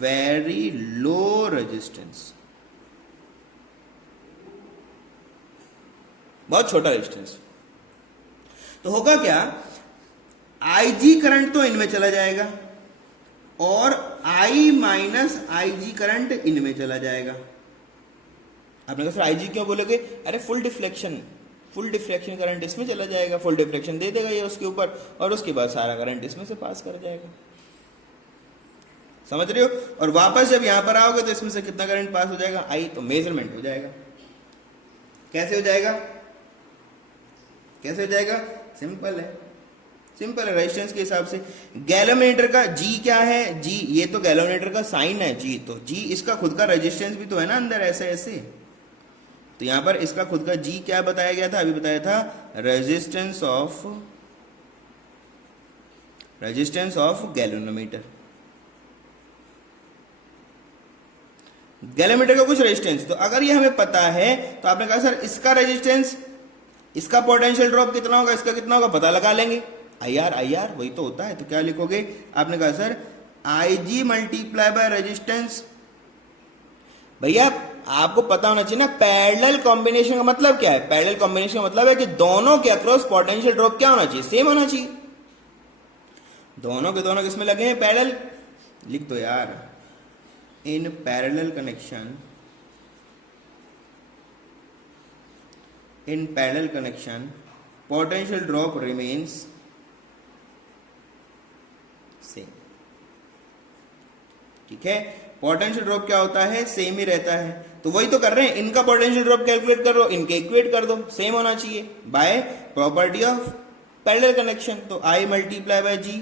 वेरी लो रेजिस्टेंस, बहुत छोटा रेजिस्टेंस। तो होगा क्या, IG करंट तो इनमें चला जाएगा और I माइनस IG करंट इनमें चला जाएगा। आपने कहा सर IG क्यों बोलोगे, अरे फुल डिफ्लेक्शन करंट इसमें चला जाएगा, फुल डिफ्लेक्शन दे देगा ये उसके ऊपर और उसके बाद सारा करंट इसमें से पास कर जाएगा। समझ रहे हो। और वापस जब यहां पर आओगे तो इसमें से कितना करंट पास हो जाएगा, I, तो मेजरमेंट हो जाएगा। कैसे हो जाएगा, कैसे हो जाएगा, सिंपल है। सिंपल है, रेजिस्टेंस के हिसाब से। गैलोमीटर का जी क्या है, जी ये तो गैलोमीटर का साइन है जी, तो जी इसका खुद का रेजिस्टेंस भी तो है ना अंदर ऐसे ऐसे। तो यहां पर इसका खुद का जी क्या बताया गया था, अभी बताया था रेजिस्टेंस ऑफ गैलोमीटर। गैलोमीटर का कुछ रेजिस्टेंस, तो अगर ये हमें पता है तो आपने कहा सर इसका रेजिस्टेंस, इसका पोटेंशियल ड्रॉप कितना होगा, इसका कितना होगा, पता लगा लेंगे। आई आर वही तो होता है। तो क्या लिखोगे, आपने कहा sir I G multiply by resistance. भैया आपको पता होना चाहिए ना पैरेलल कॉम्बिनेशन का मतलब क्या है। पैरेलल कॉम्बिनेशन का मतलब है कि दोनों के अक्रॉस पोटेंशियल ड्रॉप क्या होना चाहिए, सेम होना चाहिए। दोनों के दोनों किसमें लगे हैं, पैरेलल। लिख दो यार, in parallel connection potential drop remains same. ठीक है, पोटेंशियल ड्रॉप क्या होता है, सेम ही रहता है। तो वही तो कर रहे हैं, इनका पोटेंशियल ड्रॉप कैलकुलेट कर लो, इनके इक्वेट कर दो, सेम होना चाहिए by property of parallel connection. तो I multiply by G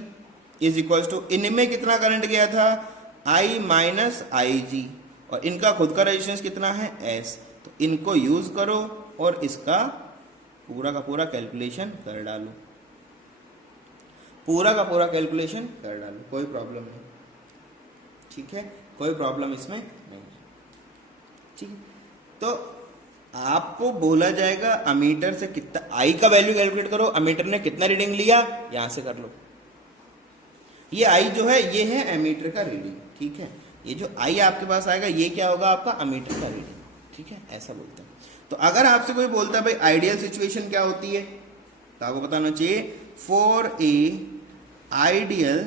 is equal to, इनमें कितना करंट गया था I माइनस आई जी, और इनका खुद का रेजिस्टेंस कितना है S। तो इनको यूज करो और इसका पूरा का पूरा कैलकुलेशन कर डालो, पूरा का पूरा कैलकुलेशन कर डालो, कोई प्रॉब्लम नहीं। ठीक है, कोई प्रॉब्लम इसमें नहीं। ठीक है, तो आपको बोला जाएगा अमीटर से कितना आई का वैल्यू कैलकुलेट करो, अमीटर ने कितना रीडिंग लिया यहां से कर लो। ये आई जो है ये है एमीटर का रीडिंग। ठीक है, ये जो आई आपके पास आएगा ये क्या होगा, आपका अमीटर का रीडिंग। ठीक है, ऐसा बोलते हैं। तो अगर आपसे कोई बोलता है भाई आइडियल सिचुएशन क्या होती है, तो आपको बताना चाहिए for a ideal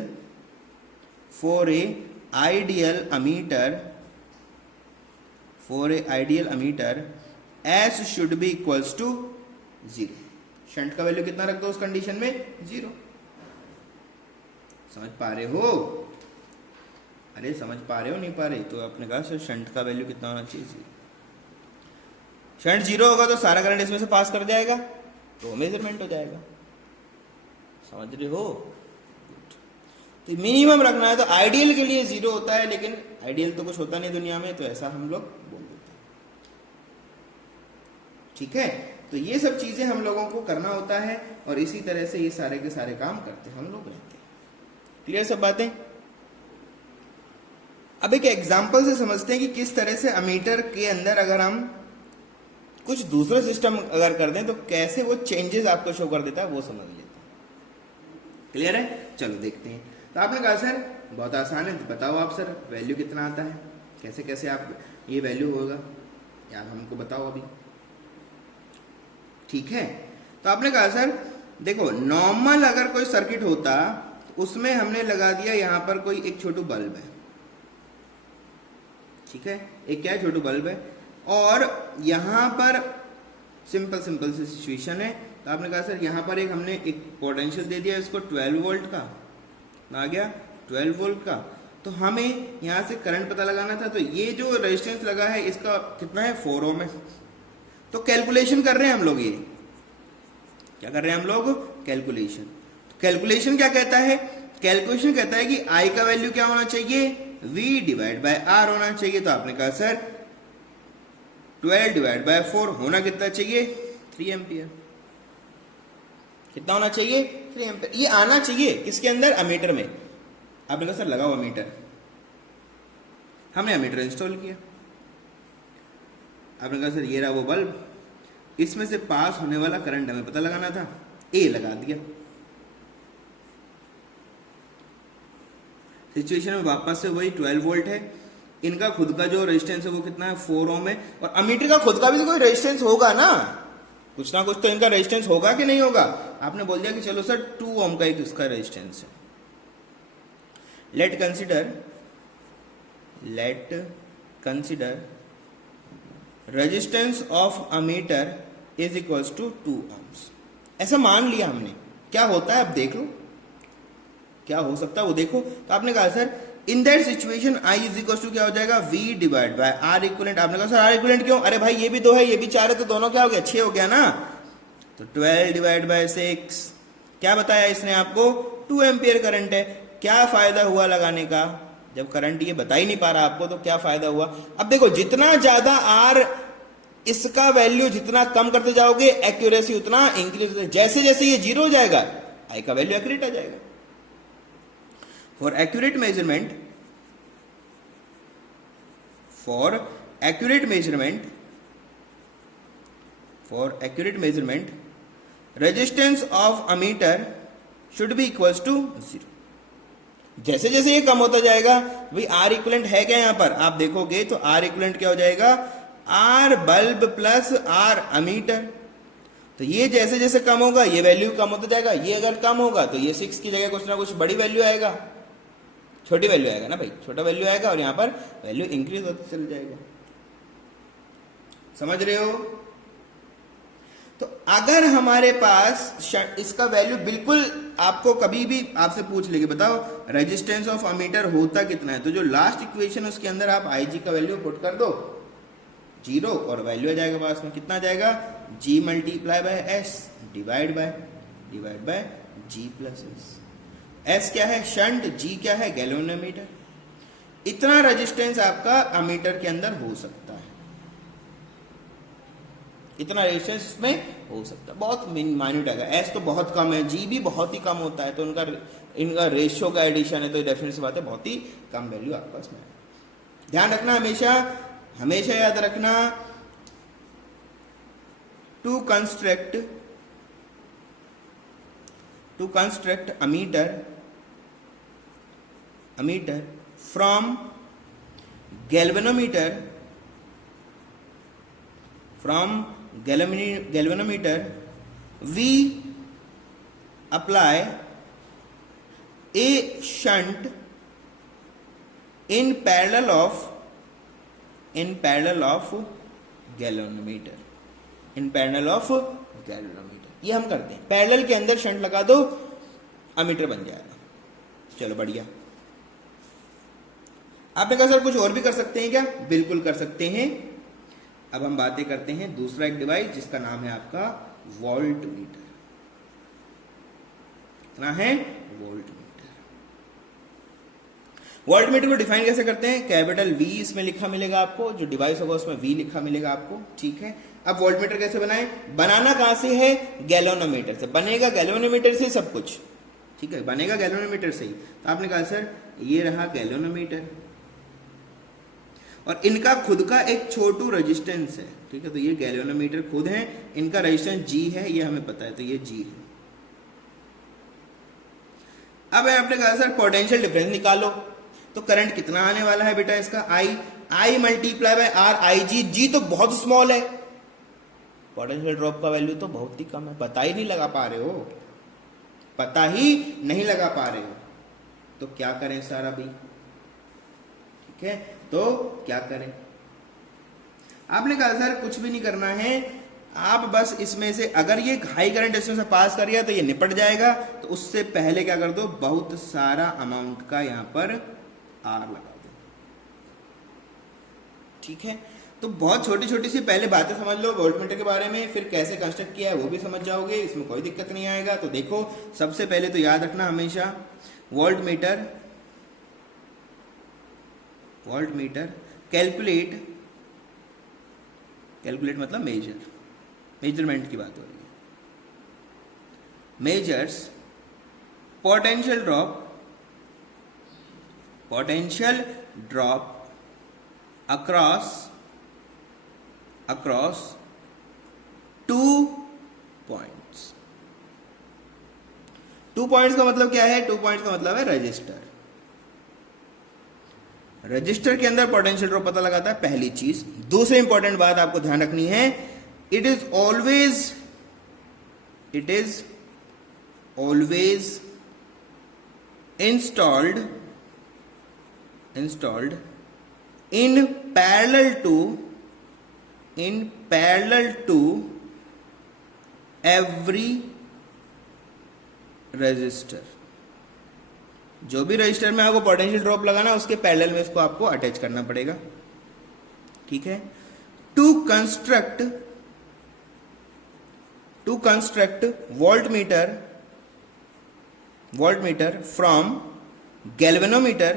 ammeter S should be equals to 0। Shunt का वैल्यू कितना रख दो उस कंडीशन में, 0। समझ पा रहे हो, अरे समझ पा रहे हो नहीं पा रहे, तो आपने कहा सर शंट का वैल्यू कितना होना चाहिए, 0। शंट 0 होगा तो सारा करंट इसमें से पास कर जाएगा, तो मेजरमेंट हो जाएगा। समझ रहे हो, तो मिनिमम रखना है। तो आइडियल के लिए 0 होता है, लेकिन आइडियल तो कुछ होता नहीं दुनिया में, तो ऐसा हम लोग बोल देते हैं। ठीक है, तो ये सब चीजें हम लोगों को करना होता है, और इसी तरह से ये सारे के सारे काम करते हम लोग रहते हैं। क्लियर सब बातें। अब एक एग्जांपल से समझते हैं कि किस तरह से अमीटर के अंदर अगर हम कुछ दूसरा सिस्टम अगर कर दें तो कैसे वो चेंजेस आपको शो कर देता है, वो समझ लेते हैं। क्लियर है, चलो देखते हैं। तो आपने कहा सर बहुत आसान है, तो बताओ आप सर वैल्यू कितना आता है, कैसे कैसे आप ये वैल्यू होगा यार हमको बताओ अभी। ठीक है, तो आपने कहा सर देखो नॉर्मल अगर कोई सर्किट होता उसमें हमने लगा दिया यहां पर कोई एक छोटू बल्ब है। ठीक है, एक क्या है, छोटू बल्ब है, और यहां पर सिंपल सी सिचुएशन है। तो आपने कहा सर यहां पर एक हमने एक पोटेंशियल दे दिया इसको 12 वोल्ट का, आ गया 12 वोल्ट का। तो हमें यहां से करंट पता लगाना था, तो ये जो रेजिस्टेंस लगा है इसका कितना है, 4 ओम है। तो कैलकुलेशन कर रहे हैं हम लोग, ये क्या कर रहे हैं हम लोग, कैलकुलेशन। कैलकुलेशन क्या कहता है, कैलकुलेशन कहता है कि I का वैल्यू क्या होना चाहिए, V डिवाइड बाय R होना चाहिए। तो आपने कहा सर 12 डिवाइड बाय 4 होना कितना चाहिए, 3 एम्पियर। कितना होना चाहिए, 3 एम्पियर। ये आना चाहिए किसके अंदर, अमीटर में। आपने कहा सर लगाओ अमीटर, हमने अमीटर इंस्टॉल किया। आपने कहा सर ये रहा वो बल्ब, इसमें से पास होने वाला करंट हमें पता लगाना था, ए लगा दिया। सिचुएशन में वापस से वही 12 वोल्ट है, इनका खुद का जो रेजिस्टेंस है वो कितना है, 4 ओम है, और अमीटर का खुद का भी तो कोई रेजिस्टेंस होगा ना कुछ तो इनका रेजिस्टेंस होगा कि नहीं होगा। आपने बोल दिया कि चलो सर 2 ओम का एक इसका रेजिस्टेंस है। Let consider resistance of ammeter is equals to 2 ohms. ऐसा मान लिया हमने, क्या होता है अब देख लो, क्या हो सकता है वो देखो। तो आपने कहा sir in that situation I is equal to क्या हो जाएगा, V divide by R equivalent. आपने कहा सर R इक्वलेंट क्यों, अरे भाई ये भी 2 है ये भी 4 है, तो दोनों क्या हो गया, 6 हो गया ना। तो 12 डिवाइड बाय 6 क्या बताया इसने आपको? 2 एम्पियर करंट है। क्या फायदा हुआ लगाने का? जब करंट ये बता ही नहीं पा रहा आपको तो क्या फायदा हुआ? अब देखो जितना ज्यादा आर इसका वैल्यू जितना कम करते जाओगे एक्यूरेसी उतना इंक्रीज होता है। जैसे जैसे ये 0 हो जाएगा आई का वैल्यू एक्यूरेट आ जाएगा। For accurate measurement, for accurate measurement resistance of ammeter should be equals to 0। जैसे जैसे ये कम होता जाएगा भाई आर इक्विवेलेंट है क्या यहां पर? आप देखोगे तो आर इक्विवेलेंट क्या हो जाएगा? R bulb plus R ammeter. तो ये जैसे जैसे कम होगा ये वैल्यू कम होता जाएगा। ये अगर कम होगा तो ये 6 की जगह कुछ ना कुछ बड़ी वैल्यू आएगा, छोटी वैल्यू आएगा ना भाई, छोटा वैल्यू आएगा और यहां पर वैल्यू इंक्रीज होता चल जाएगा। समझ रहे हो? तो अगर हमारे पास इसका वैल्यू बिल्कुल आपको कभी भी आपसे पूछ लेगी बताओ रेजिस्टेंस ऑफ अमीटर होता कितना है, तो जो लास्ट इक्वेशन उसके अंदर आप IG का वैल्यू पुट कर दो 0 और वैल्यू आ जाएगा पास में। कितना आ जाएगा? G multiply by S divide by G plus S। S क्या है? शंट। G क्या है? गैल्वेनोमीटर। इतना रेजिस्टेंस आपका अमीटर के अंदर हो सकता है, इतना रेजिस्टेंस इसमें हो सकता है। बहुत माइन्यूट आएगा। एस तो बहुत कम है, जी भी बहुत ही कम होता है, तो इनका रेशियो का एडिशन है तो डेफिनेट सी बात है बहुत ही कम वैल्यू आपका इसमें। ध्यान रखना हमेशा याद रखना to construct ammeter from galvanometer we apply a shunt in parallel of galvanometer। ये हम करते हैं, पैरेलल के अंदर शंट लगा दो अमीटर बन जाएगा। चलो बढ़िया। आपने कहा सर कुछ और भी कर सकते हैं क्या? बिल्कुल कर सकते हैं। अब हम बातें करते हैं दूसरा एक डिवाइस जिसका नाम है आपका वोल्टमीटर। कितना है? वोल्टमीटर को डिफाइन कैसे करते हैं? कैपिटल V इसमें लिखा मिलेगा आपको, जो डिवाइस होगा उसमें V लिखा मिलेगा आपको, ठीक है। अब वोल्टमीटर कैसे बनाएं? बनाना कहां से है? गैल्वेनोमीटर से बनेगा, गैल्वेनोमीटर से सब कुछ, ठीक है, बनेगा गैल्वेनोमीटर से ही। तो आपने कहा सर ये रहा गैल्वेनोमीटर और इनका खुद का एक छोटू रेजिस्टेंस है, ठीक है। तो ये गैल्वेनोमीटर खुद है, इनका रेजिस्टेंस G है, ये हमें पता है, तो ये G है। अब आपने कहा सर पोटेंशियल डिफरेंस निकालो, तो करंट कितना आने वाला है बेटा इसका? I multiply by R IG। G तो बहुत स्मॉल है, पोटेंशियल ड्रॉप का वैल्यू तो बहुत ही कम है, पता ही नहीं लगा पा रहे हो, तो क्या करें सारा भी, ठीक है। तो क्या करें? आपने कहा सर कुछ भी नहीं करना है, आप बस इसमें से अगर ये हाई करंट इसमें से पास कर गया तो ये निपट जाएगा, तो उससे पहले क्या कर दो, बहुत सारा अमाउंट का यहां पर R लगा दो, ठीक है। तो बहुत छोटी छोटी सी पहले बातें समझ लो वोल्टमीटर के बारे में, फिर कैसे कंस्ट्रक्ट किया है वो भी समझ जाओगे, इसमें कोई दिक्कत नहीं आएगा। तो देखो सबसे पहले तो याद रखना हमेशा वोल्टमीटर कैलकुलेट मतलब मेजरमेंट की बात हो रही है, measures potential drop across 2 points। 2 points का मतलब क्या है? 2 पॉइंट्स का मतलब है रजिस्टर के अंदर पोटेंशियल ड्रॉप पता लगाता है, पहली चीज। दूसरी इंपॉर्टेंट बात आपको ध्यान रखनी है, it is always installed in parallel to every register. जो भी रजिस्टर में आपको पोटेंशियल ड्रॉप लगाना उसके पैरेलल में इसको आपको अटैच करना पड़ेगा, ठीक है। To construct voltmeter voltmeter from galvanometer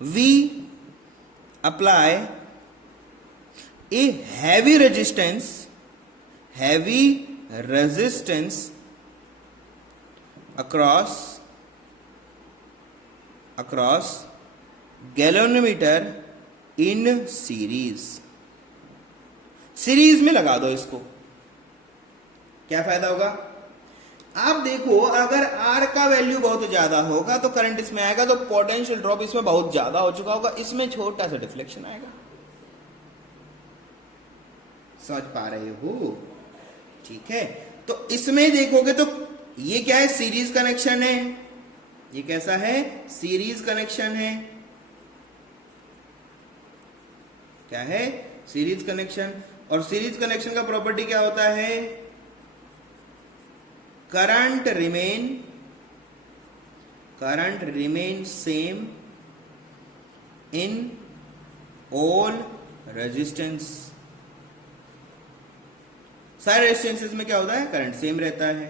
we apply a heavy resistance across galvanometer in series में लगा दो इसको। क्या फायदा होगा? आप देखो, अगर आर का वैल्यू बहुत ज्यादा होगा तो करंट इसमें आएगा, तो पोटेंशियल ड्रॉप इसमें बहुत ज्यादा हो चुका होगा, इसमें छोटा सा डिफ्लेक्शन आएगा। समझ पा रहे हो? ठीक है, तो इसमें देखोगे तो ये क्या है? सीरीज कनेक्शन है। ये कैसा है? सीरीज कनेक्शन है। क्या है? Series connection. और सीरीज कनेक्शन का प्रॉपर्टी क्या होता है? Current remain same in all resistance. सारे रेजिस्टेंसेस में क्या होता है? करंट सेम रहता है।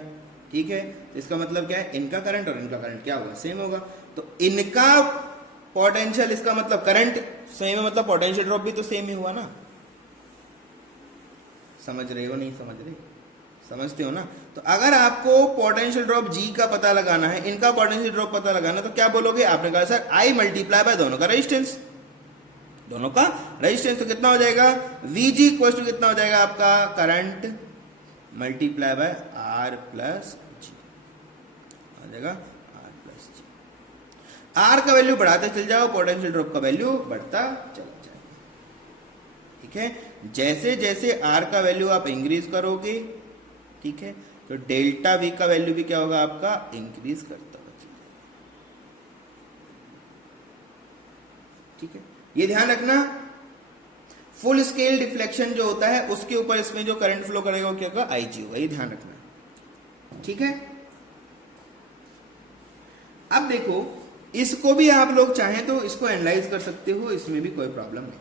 ठीक है, इसका मतलब क्या है? इनका करंट और इनका करंट क्या होगा? सेम होगा। तो इनका पोटेंशियल, इसका मतलब करंट सेम है, मतलब पोटेंशियल ड्रॉप भी तो सेम ही हुआ ना। समझ रहे हो? नहीं समझ रहे? समझते हो ना? तो अगर आपको पोटेंशियल ड्रॉप जी का पता लगाना है, इनका पोटेंशियल ड्रॉप पता लगाना, तो क्या बोलोगे? आपने कहा सर आई मल्टीप्लाई बाय दोनों का रेजिस्टेंस। दोनों का रेजिस्टेंस तो कितना हो जाएगा? वीजी इक्वल टू कितना हो जाएगा आपका? Current multiply by R plus G आ जाएगा, आर प्लस जी। आर का वैल्यू बढ़ाते चल जाओ, पोटेंशियल ड्रॉप का वैल्यू बढ़ता चल जाए। ठीक है, जैसे जैसे आर का वैल्यू आप इंक्रीज करोगे, ठीक है, तो डेल्टा वी का वैल्यू भी क्या होगा आपका? इंक्रीज करता हुआ चलेगा। ठीक है, ये ध्यान रखना। फुल स्केल डिफ्लेक्शन जो होता है उसके ऊपर इसमें जो करंट फ्लो करेगा वो क्या होगा? आईजी होगा। ये ध्यान रखना। ठीक है, अब देखो, इसको भी आप लोग चाहें तो इसको एनालाइज कर सकते हो, इसमें भी कोई प्रॉब्लम नहीं,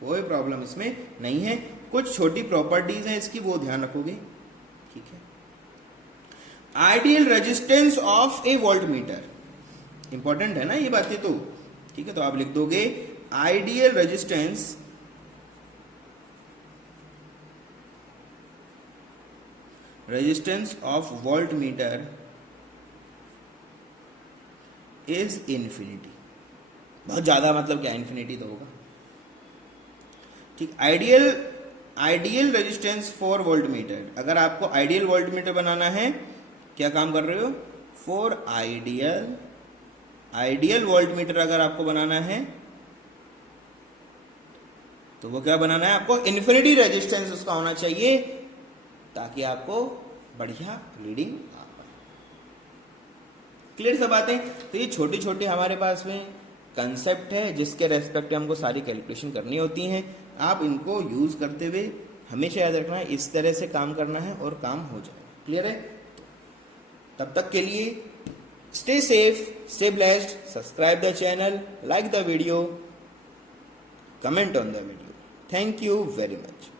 कोई प्रॉब्लम इसमें नहीं है। कुछ छोटी प्रॉपर्टीज हैं इसकी, वो ध्यान रखोगे। ठीक है, ideal resistance of A voltmeter, important है ना ये बातें तो। ठीक है, तो आप लिख दोगे ideal resistance of voltmeter is infinity. बहुत ज्यादा मतलब क्या? इन्फिनिटी तो होगा। ठीक, आइडियल रेजिस्टेंस फॉर वोल्टमीटर। अगर आपको आइडियल वोल्टमीटर बनाना है, क्या काम कर रहे हो? फॉर आइडियल वोल्टमीटर अगर आपको बनाना है तो वो क्या बनाना है आपको? इन्फिनिटी रेजिस्टेंस उसका होना चाहिए, ताकि आपको बढ़िया रीडिंग आ पाए। क्लियर सब बातें? तो ये छोटी छोटी हमारे पास में कंसेप्ट है जिसके रेस्पेक्ट हमको सारी कैलकुलेशन करनी होती हैं। आप इनको यूज करते हुए हमेशा याद रखना है, इस तरह से काम करना है और काम हो जाएगा। क्लियर है? तब तक के लिए stay safe, stay blessed, subscribe the channel, like the video, comment on the video. Thank you very much.